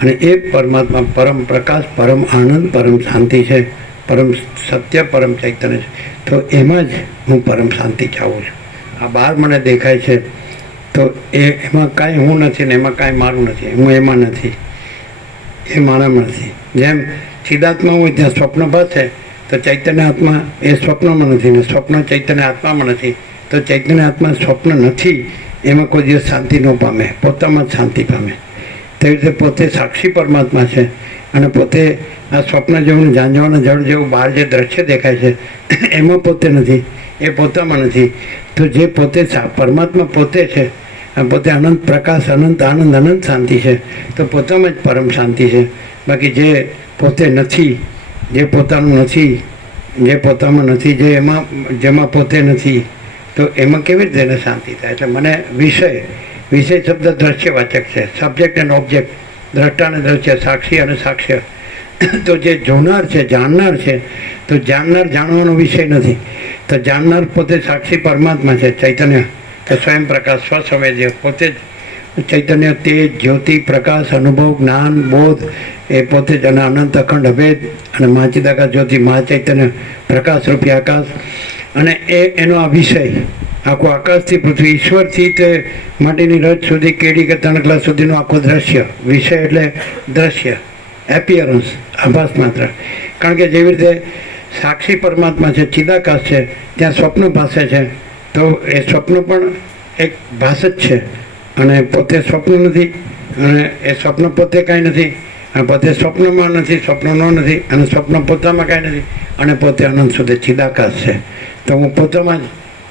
અને એ પરમાત્મા પરમ પ્રકાશ, પરમ આનંદ, પરમ શાંતિ છે, પરમ સત્ય, પરમ ચૈતન્ય છે. તો એમાં જ હું પરમ શાંતિ ચાહું છું. આ બહાર મને દેખાય છે તો એમાં કાંઈ હું નથી ને એમાં કાંઈ મારું નથી, હું એમાં નથી, એ મારામાં નથી. જેમ ચિદાત્મા હોય ત્યાં સ્વપ્ન ભાસે તો ચૈતન્ય આત્મા એ સ્વપ્નમાં નથી, ને સ્વપ્ન ચૈતન્ય આત્મામાં નથી, તો ચૈતન્ય આત્મા સ્વપ્ન નથી એમાં કોઈ દિવસ શાંતિ ન પામે, પોતામાં જ શાંતિ પામે. તેવી રીતે પોતે સાક્ષી પરમાત્મા છે અને પોતે આ સ્વપ્ન જેવું, ઝાંઝવાના જળ જેવું બહાર જે દ્રશ્ય દેખાય છે એમાં પોતે નથી, એ પોતામાં નથી. તો જે પોતે પરમાત્મા પોતે છે, પોતે અનંત પ્રકાશ, અનંત આનંદ, અનંત શાંતિ છે, તો પોતામાં જ પરમ શાંતિ છે. બાકી જે પોતે નથી, જે પોતાનું નથી, જે પોતામાં નથી, જેમાં પોતે નથી, તો એમાં કેવી રીતે એને શાંતિ થાય? એટલે મને વિષય શબ્દ દ્રશ્યવાચક છે, સબ્જેક્ટ એન્ડ ઓબ્જેક્ટ, દ્રષ્ટા અને દ્રશ્ય, સાક્ષી અને સાક્ષ્ય. તો જે જોનાર છે, જાણનાર છે, તો જાણનાર જાણવાનો વિષય નથી, તો જાણનાર પોતે સાક્ષી પરમાત્મા છે, ચૈતન્ય કે સ્વયં પ્રકાશ, સ્વસંવેદ્ય, પોતે જ ચૈતન્ય, તેજ, જ્યોતિ, પ્રકાશ, અનુભવ, જ્ઞાન, બોધ, એ પોતે જ. અને અનંત અખંડ અભેદ અને મહાચિદાકાશ જ્યોતિ, મહાચૈતન્ય, પ્રકાશ રૂપી આકાશ. અને એનો આ વિષય આખું આકાશથી પૃથ્વી, ઈશ્વરથી તે માટીની રજ સુધી, કેડી કે તણકલા સુધીનું આખું દ્રશ્ય. વિષય એટલે દ્રશ્ય, એપિયરન્સ, આભાસ માત્ર. કારણ કે જેવી રીતે સાક્ષી પરમાત્મા છે, ચિદાકાશ છે, ત્યાં સ્વપ્ન ભાસે છે, તો એ સ્વપ્ન પણ એક ભાસ જ છે અને પોતે સ્વપ્ન નથી, અને એ સ્વપ્ન પોતે કાંઈ નથી, અને પોતે સ્વપ્નમાં નથી, સ્વપ્નનો નથી, અને સ્વપ્ન પોતામાં કાંઈ નથી, અને પોતે અનંત સુધી ચિદાકાશ છે. તો હું પોતામાં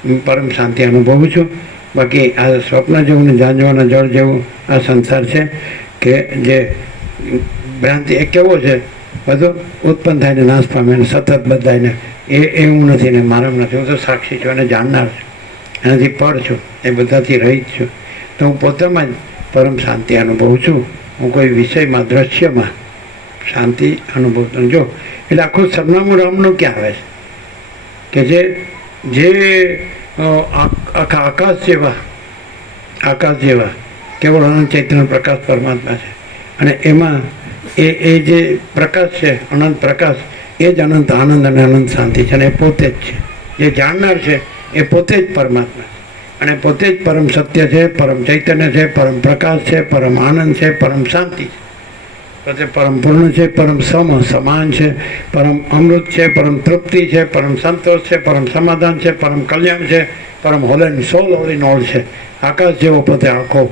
જ પરમ શાંતિ અનુભવું છું. બાકી આ સ્વપ્ન જેવું ને ઝાંઝવાના જળ જેવું આ સંસાર છે કે જે ભ્રાંતિ એ કેવો છે, બધું ઉત્પન્ન થાય ને નાશ પામે ને સતત બદલાય ને એ હું નથી ને મારામાં નથી. હું તો સાક્ષી છું અને જાણનાર છું, એનાથી પર છું, એ બધાથી રહિત છું. તો હું પોતામાં જ પરમ શાંતિ અનુભવું છું. હું કોઈ વિષયમાં દ્રશ્યમાં શાંતિ અનુભવતો જો એટલે આખું સરનામું રામનું ક્યાં આવે છે કે જે આખા આકાશ જેવા કેવળ અનંત ચૈતન્ય પ્રકાશ પરમાત્મા છે, અને એમાં એ જે પ્રકાશ છે, અનંત પ્રકાશ, એ જ અનંત આનંદ અને અનંત શાંતિ છે. અને એ પોતે જ છે, જે જાણનાર છે એ પોતે જ પરમાત્મા છે, અને પોતે જ પરમ સત્ય છે, પરમ ચૈતન્ય છે, પરમ પ્રકાશ છે, પરમ આનંદ છે, પરમ શાંતિ છે. પોતે પરમ પૂર્ણ છે, પરમ સમાન છે, પરમ અમૃત છે, પરમ તૃપ્તિ છે, પરમ સંતોષ છે, પરમ સમાધાન છે, પરમ કલ્યાણ છે, પરમ whole and soul all in all છે. આકાશ જેવો પોતે આખો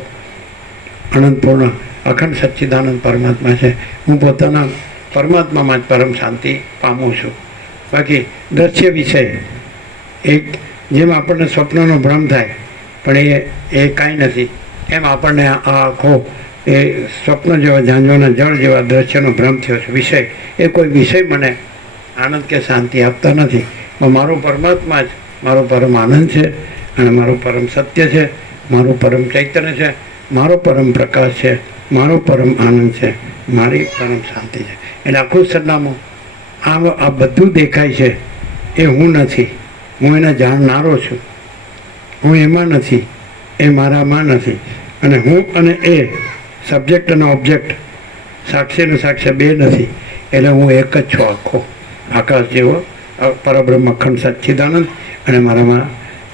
અનંત પૂર્ણ અખંડ સચ્ચિદાનંદ પરમાત્મા છે. હું પોતાના પરમાત્મામાં જ પરમ શાંતિ પામું છું. બાકી દ્રશ્ય વિષય એક જેમ આપણને સ્વપ્નનો ભ્રમ થાય, પણ એ કાંઈ નથી, એમ આપણને આ આખો એ સ્વપ્ન જેવા ઝાંઝવાના જળ જેવા દ્રશ્યનો ભ્રમ થયો છે. વિષય એ કોઈ વિષય મને આનંદ કે શાંતિ આપતા નથી. મારો પરમાત્મા જ મારો પરમ આનંદ છે, અને મારું પરમ સત્ય છે, મારું પરમ ચૈતન્ય છે, મારો પરમ પ્રકાશ છે, મારો પરમ આનંદ છે, મારી પરમ શાંતિ છે. એટલે આખું સરનામું આ બધું દેખાય છે એ હું નથી, હું એને જાણનારો છું. હું એમાં નથી, એ મારામાં નથી, અને હું અને એ સબ્જેક્ટ અને ઓબ્જેક્ટ, સાક્ષી અને સાક્ષ્ય બે નથી. એટલે હું એક જ છું, આખો આકાશ જેવો પરબ્રહ્મ અખંડ સચ્ચિદાનંદ, અને મારામાં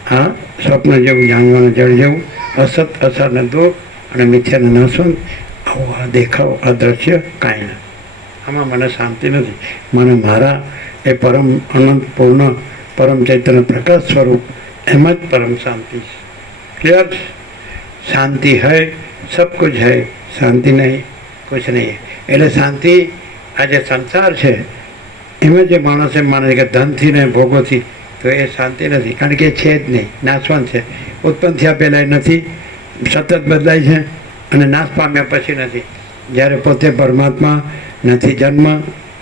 આ સ્વપ્ન જેવું જાણવાનું જળ જેવું અસત અસર ને દુઃખ અને મિથ્યાને નાશવંત આવું આ દેખાવ, આ દ્રશ્ય કાંઈ નથી. આમાં મને શાંતિ નથી. મને મારા એ પરમ અનંત પૂર્ણ પરમ ચૈતન્ય પ્રકાશ સ્વરૂપ એમાં જ પરમ શાંતિ છે. ક્લિયર? શાંતિ હૈ સબ કુછ હૈ, શાંતિ નહીં કુછ નહીં. એટલે શાંતિ આ જે સંસાર છે એમાં જે માણસ એમ માને છે કે ધનથી ને ભોગોથી, તો એ શાંતિ નથી. કારણ કે એ છે જ નહીં, નાશવંત છે. ઉત્પન્ન થયા પહેલાં નથી, સતત બદલાય છે, અને નાશ પામ્યા પછી નથી. જ્યારે પોતે પરમાત્મા નથી જન્મ,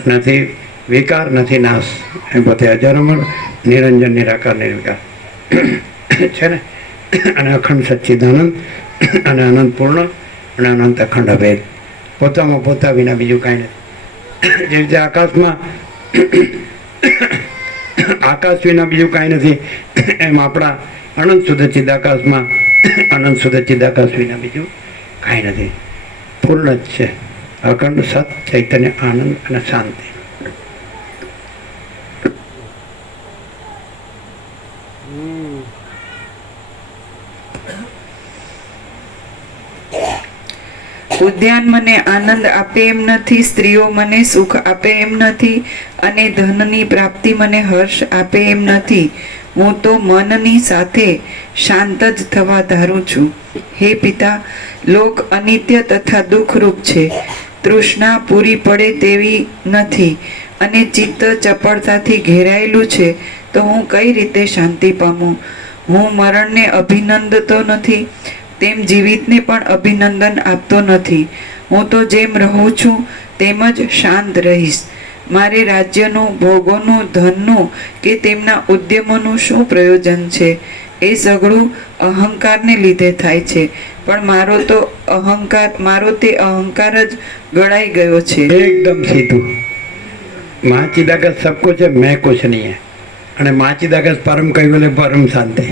નથી વિકાર, નથી નાશ, એ પોતે અજરમર નિરંજન નિરાકાર નિર્વિકાર છે ને, અને અખંડ સચ્ચિદાનંદ, અને અનંત પૂર્ણ, અને અનંત અખંડ અભેદ. પોતામાં પોતા વિના બીજું કાંઈ નથી. જે રીતે આકાશમાં આકાશ વિના બીજું કાંઈ નથી, એમ આપણા અનંત શુદ્ધ ચિદાકાશમાં અનંત શુદ્ધ ચિદાકાશ વિના બીજું કાંઈ નથી. પૂર્ણ જ છે, અખંડ સત ચૈતન્ય આનંદ અને શાંતિ. ઉદ્યાન મને આનંદ આપે એમ નથી, સ્ત્રીઓ મને સુખ આપે એમ નથી, અને ધનની પ્રાપ્તિ મને હર્ષ આપે એમ નથી. હું તો મનની સાથે શાંત જ થવા ધારું છું. હે પિતા, લોક અનિત્ય તથા દુઃખરૂપ છે. તૃષ્ણા પૂરી પડે તેવી નથી, અને ચિત્ત ચપળતાથી ઘેરાયેલું છે. તો હું કઈ રીતે શાંતિ પામું? હું મરણને અભિનંદતો નથી, તેમ જીવિતને પણ અભિનંદન આપતો નથી. હું તો જેમ રહું છું તેમ જ શાંત રહીશ. મારે રાજ્યનું, ભોગોનું, ધનનું કે તેમના ઉદ્યમોનું શું પ્રયોજન છે? એ સઘળું અહંકારને લીધે થાય છે. પણ મારો તે અહંકાર જ ગળાઈ ગયો છે. એકદમ સીધું. માચિદાકાશ સબ કુછ है, मैं कुछ नहीं है. અને માચિદાકાશ પરમ કૈવલ્ય પરમ શાંતિ,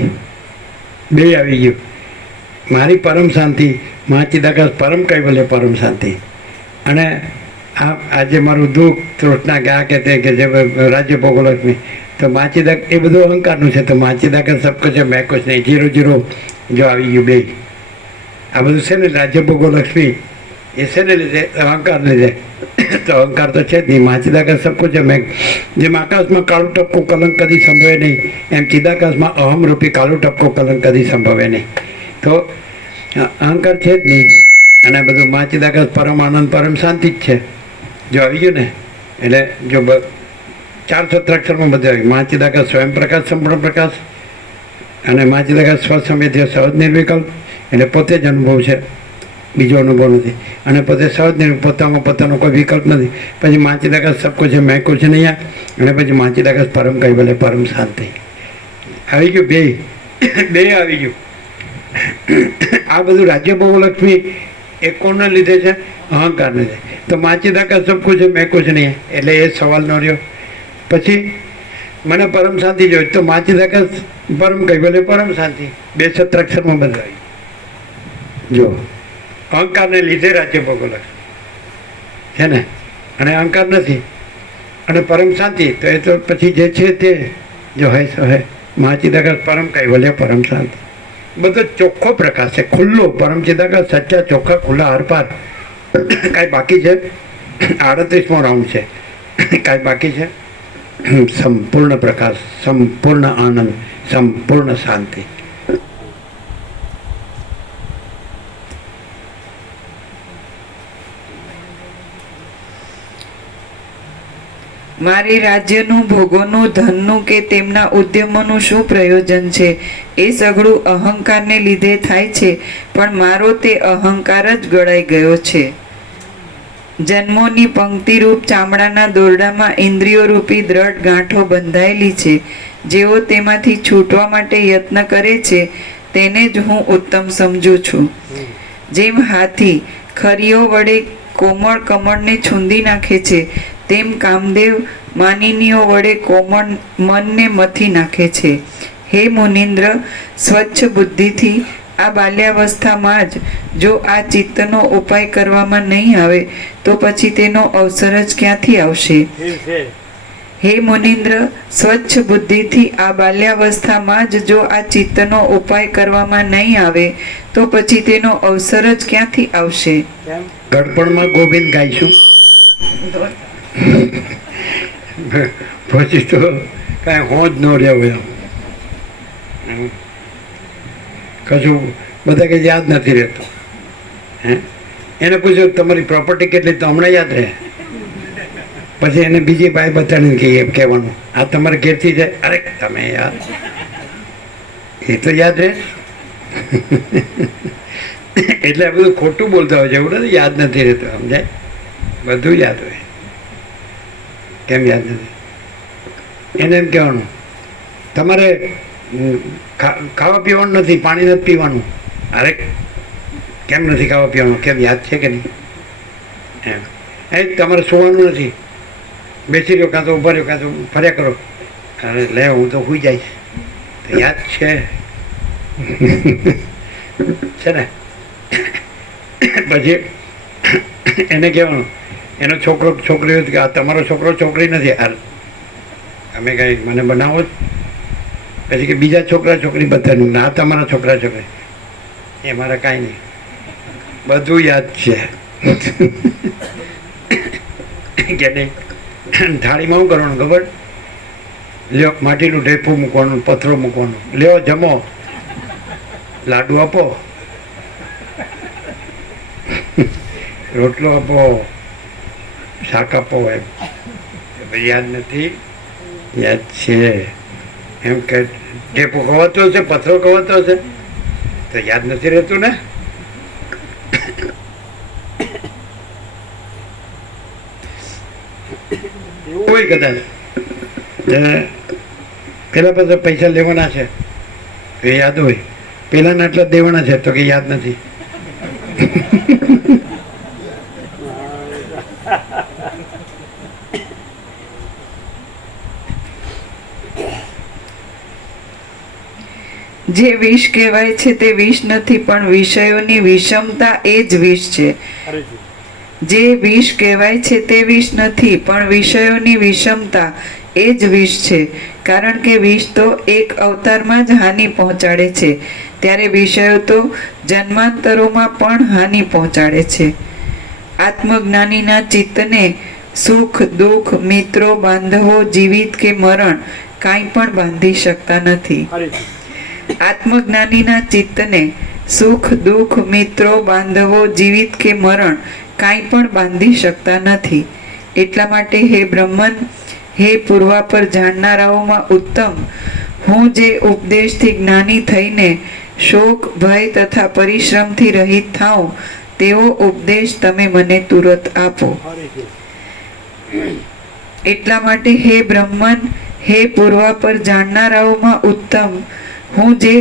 બે આવી ગયું. મારી પરમ શાંતિ, માચિદાકાશ પરમ કૈવલ્ય પરમ શાંતિ. અને આજે મારું દુઃખ, તૃષ્ણા કે આ કે તે કે જે રાજ્ય ભોગોલક્ષ્મી, તો માચિદાક એ બધું અહંકારનું છે. તો માચિદાકાશ સબ કુછ है, मैं कुछ नहीं, 0 0 જો આવી ગયું બે. આ બધું છે ને રાજ્ય ભોગોલક્ષ્મી, એ શેને લીધે? અહંકારને લીધે. તો અહંકાર તો છે જ નહીં. માં ચિદાકાશ સબ કુછ મેં, જેમ આકાશમાં કાળું ટપકું કલંક કદી સંભવે નહીં, એમ ચિદાકાશમાં અહમ રૂપી કાળું ટપકું કલંક કદી સંભવે નહીં. તો અહંકાર છે જ નહીં. અને બધું માં ચિદાકાશ પરમ આનંદ પરમ શાંતિ જ છે. જો આવી ગયું ને એટલે જો 4 સત્રાક્ષરમાં બધું આવ્યું. માં ચિદાકાશ સ્વયં પ્રકાશ સંપૂર્ણ પ્રકાશ, અને માં ચિદાકાશ સ્વસંવેદ્ય સહજ નિર્વિકલ્પ, એટલે પોતે જ અનુભવ છે, બીજો અનુભવ નથી. અને પોતે સહજ પોતામાં પોતાનો કોઈ વિકલ્પ નથી. પછી માં ચિદાકાશ સબ કુછ મેં કુછ નહીં. અને પછી માં ચિદાકાશ પરમ કૈવલ્ય પરમ શાંતિ આવી ગયું. બે આવી ગયું. આ બધું રાજ્ય બહુલક્ષ્મી એ કોને લીધે છે? અહંકારને લીધે. તો માં ચિદાકાશ સબ કુછ મેં કુછ નહીં, એટલે એ સવાલ ન રહ્યો. પછી મને પરમ શાંતિ જોઈએ તો માં ચિદાકાશ પરમ કૈવલ્ય પરમ શાંતિ, 2 સત્રાક્ષરમાં બદલાવી. જો અહંકારને લીધે રાજ્ય ભોગવલક્ષ છે ને, અને અહંકાર નથી અને પરમ શાંતિ, તો એ તો પછી જે છે તે જો હે સો હે. માં ચિદાકાશ પરમ કૈવલ્ય પરમ શાંતિ, બધો ચોખ્ખો પ્રકાશ છે, ખુલ્લો પરમ ચિદાકાશ, સચ્ચા ચોખ્ખા ખુલ્લા હરપાર. કાંઈ બાકી છે? 38મો રાઉન્ડ છે. કાંઈ બાકી છે? સંપૂર્ણ પ્રકાશ, સંપૂર્ણ આનંદ, સંપૂર્ણ શાંતિ. મારી રાજ્યનું, ભોગોનું, ધનનું કે તેમના ઉદ્યમોનું શું પ્રયોજન છે? એ સઘળું અહંકારને લીધે થાય છે, પણ મારો તે અહંકાર જ ગળાઈ ગયો છે. જન્મોની પંક્તિરૂપ ચામડાના દોરડામાં ઇન્દ્રિયોરૂપી દ્રઢ ગાંઠો બંધાયેલી છે. જેઓ તેમાંથી છૂટવા માટે યત્ન કરે છે તેને જ હું ઉત્તમ સમજું છું. જેમ હાથી ખરીઓ વડે કોમળ કમળને છૂંદી નાખે છે, તેમ કામદેવ માનિનીઓ વડે કોમળ મનને મથી નાખે છે. હે મુનિન્દ્ર, સ્વચ્છ બુદ્ધિથી આ બાલ્યાવસ્થામાં જ જો આ ચિત્તનો ઉપાય કરવામાં નહીં આવે તો પછી તેનો અવસર જ ક્યાંથી આવશે? હે મુનિન્દ્ર, સ્વચ્છ બુદ્ધિથી આ બાલ્યાવસ્થામાં જ જો આ ચિત્તનો ઉપાય કરવામાં નહીં આવે તો પછી તેનો અવસર જ ક્યાંથી આવશે? ગડપણમાં ગોવિંદ ગાઈશું પછી તો કાંઈ હોજ ન રહ્યો હોય. કશું બધા કંઈ યાદ નથી રહેતું. હે એને પૂછ્યું તમારી પ્રોપર્ટી કેટલી, તો હમણાં યાદ રહે. પછી એને બીજી બાઈ બતાડીને કહીએ કહેવાનું આ તમારે ઘેરથી છે. અરે તમે યાર એ તો યાદ રહે. એટલે આ બધું ખોટું બોલતા હોય છે, એવું નથી યાદ નથી રહેતું. સમજાય? બધું યાદ હોય. કેમ યાદ નથી? એને એમ કહેવાનું તમારે ખાવા પીવાનું નથી, પાણી નથી પીવાનું. અરે કેમ નથી ખાવા પીવાનું? કેમ યાદ છે કે નહીં? એમ એ તમારે સુવાનું નથી, બેસી રહ્યો, કાં તો ઊભા રહ્યો, કાં તો ફર્યા કરો. અરે લે હું તો સૂઈ જઈશ. તો યાદ છે છે ને? પછી એને કહેવાનું એનો છોકરો છોકરી કે આ તમારો છોકરો છોકરી નથી. અમે કાંઈ મને બનાવો જ. પછી કે બીજા છોકરા છોકરી બધાનું ના તમારા છોકરા છોકરી, એ મારે કાંઈ નહીં, બધું યાદ છે. કે નહીં? થાળીમાં શું કરવાનું ખબર? લ્યો માટીનું ઢેફું મૂકવાનું, પથરો મૂકવાનું, લ્યો જમો, લાડુ આપો, રોટલો આપો, શાક આપો. એમ ભાઈ યાદ નથી? યાદ છે. એમ કે ઢેફું ખવાતો હશે, પથરો ખવાતો હશે, તો યાદ નથી રહેતું ને? એવું હોય કદાચ પેલા પાસે પૈસા લેવાના છે તો એ યાદ હોય, પેલાના આટલા દેવાના છે તો કે યાદ નથી. જે વિષ કહેવાય છે તે વિષ નથી, પણ વિષયોની વિષમતા એ જ વિષ છે. જે વિષ કહેવાય છે તે વિષ નથી, પણ વિષયોની વિષમતા એ જ વિષ છે. કારણ કે વિષ તો એક અવતારમાં જ હાનિ પહોંચાડે છે, ત્યારે વિષયો તો જન્માંતરોમાં પણ હાનિ પહોંચાડે છે. આત્મજ્ઞાનીના ચિત્તને સુખ દુઃખ મિત્રો બાંધવો જીવિત કે મરણ કાંઈ પણ બાંધી શકતા નથી. આત્મજ્ઞાનીના ચિત્તને સુખ દુઃખ મિત્રો બાંધવો જીવિત કે મરણ કાંઈ પણ બાંધી શકતા નથી. એટલા માટે હે બ્રહ્મન, હે પૂર્વાપર જાણનારાઓમાં ઉત્તમ, હું જે ઉપદેશથી જ્ઞાની થઈને શોક ભય તથા પરિશ્રમથી રહિત થાઉં તેવો ઉપદેશ તમે મને તુરત આપો. એટલા માટે હે બ્રહ્મન, હે પૂર્વાપર જાણનારાઓમાં ઉત્તમ, હું જે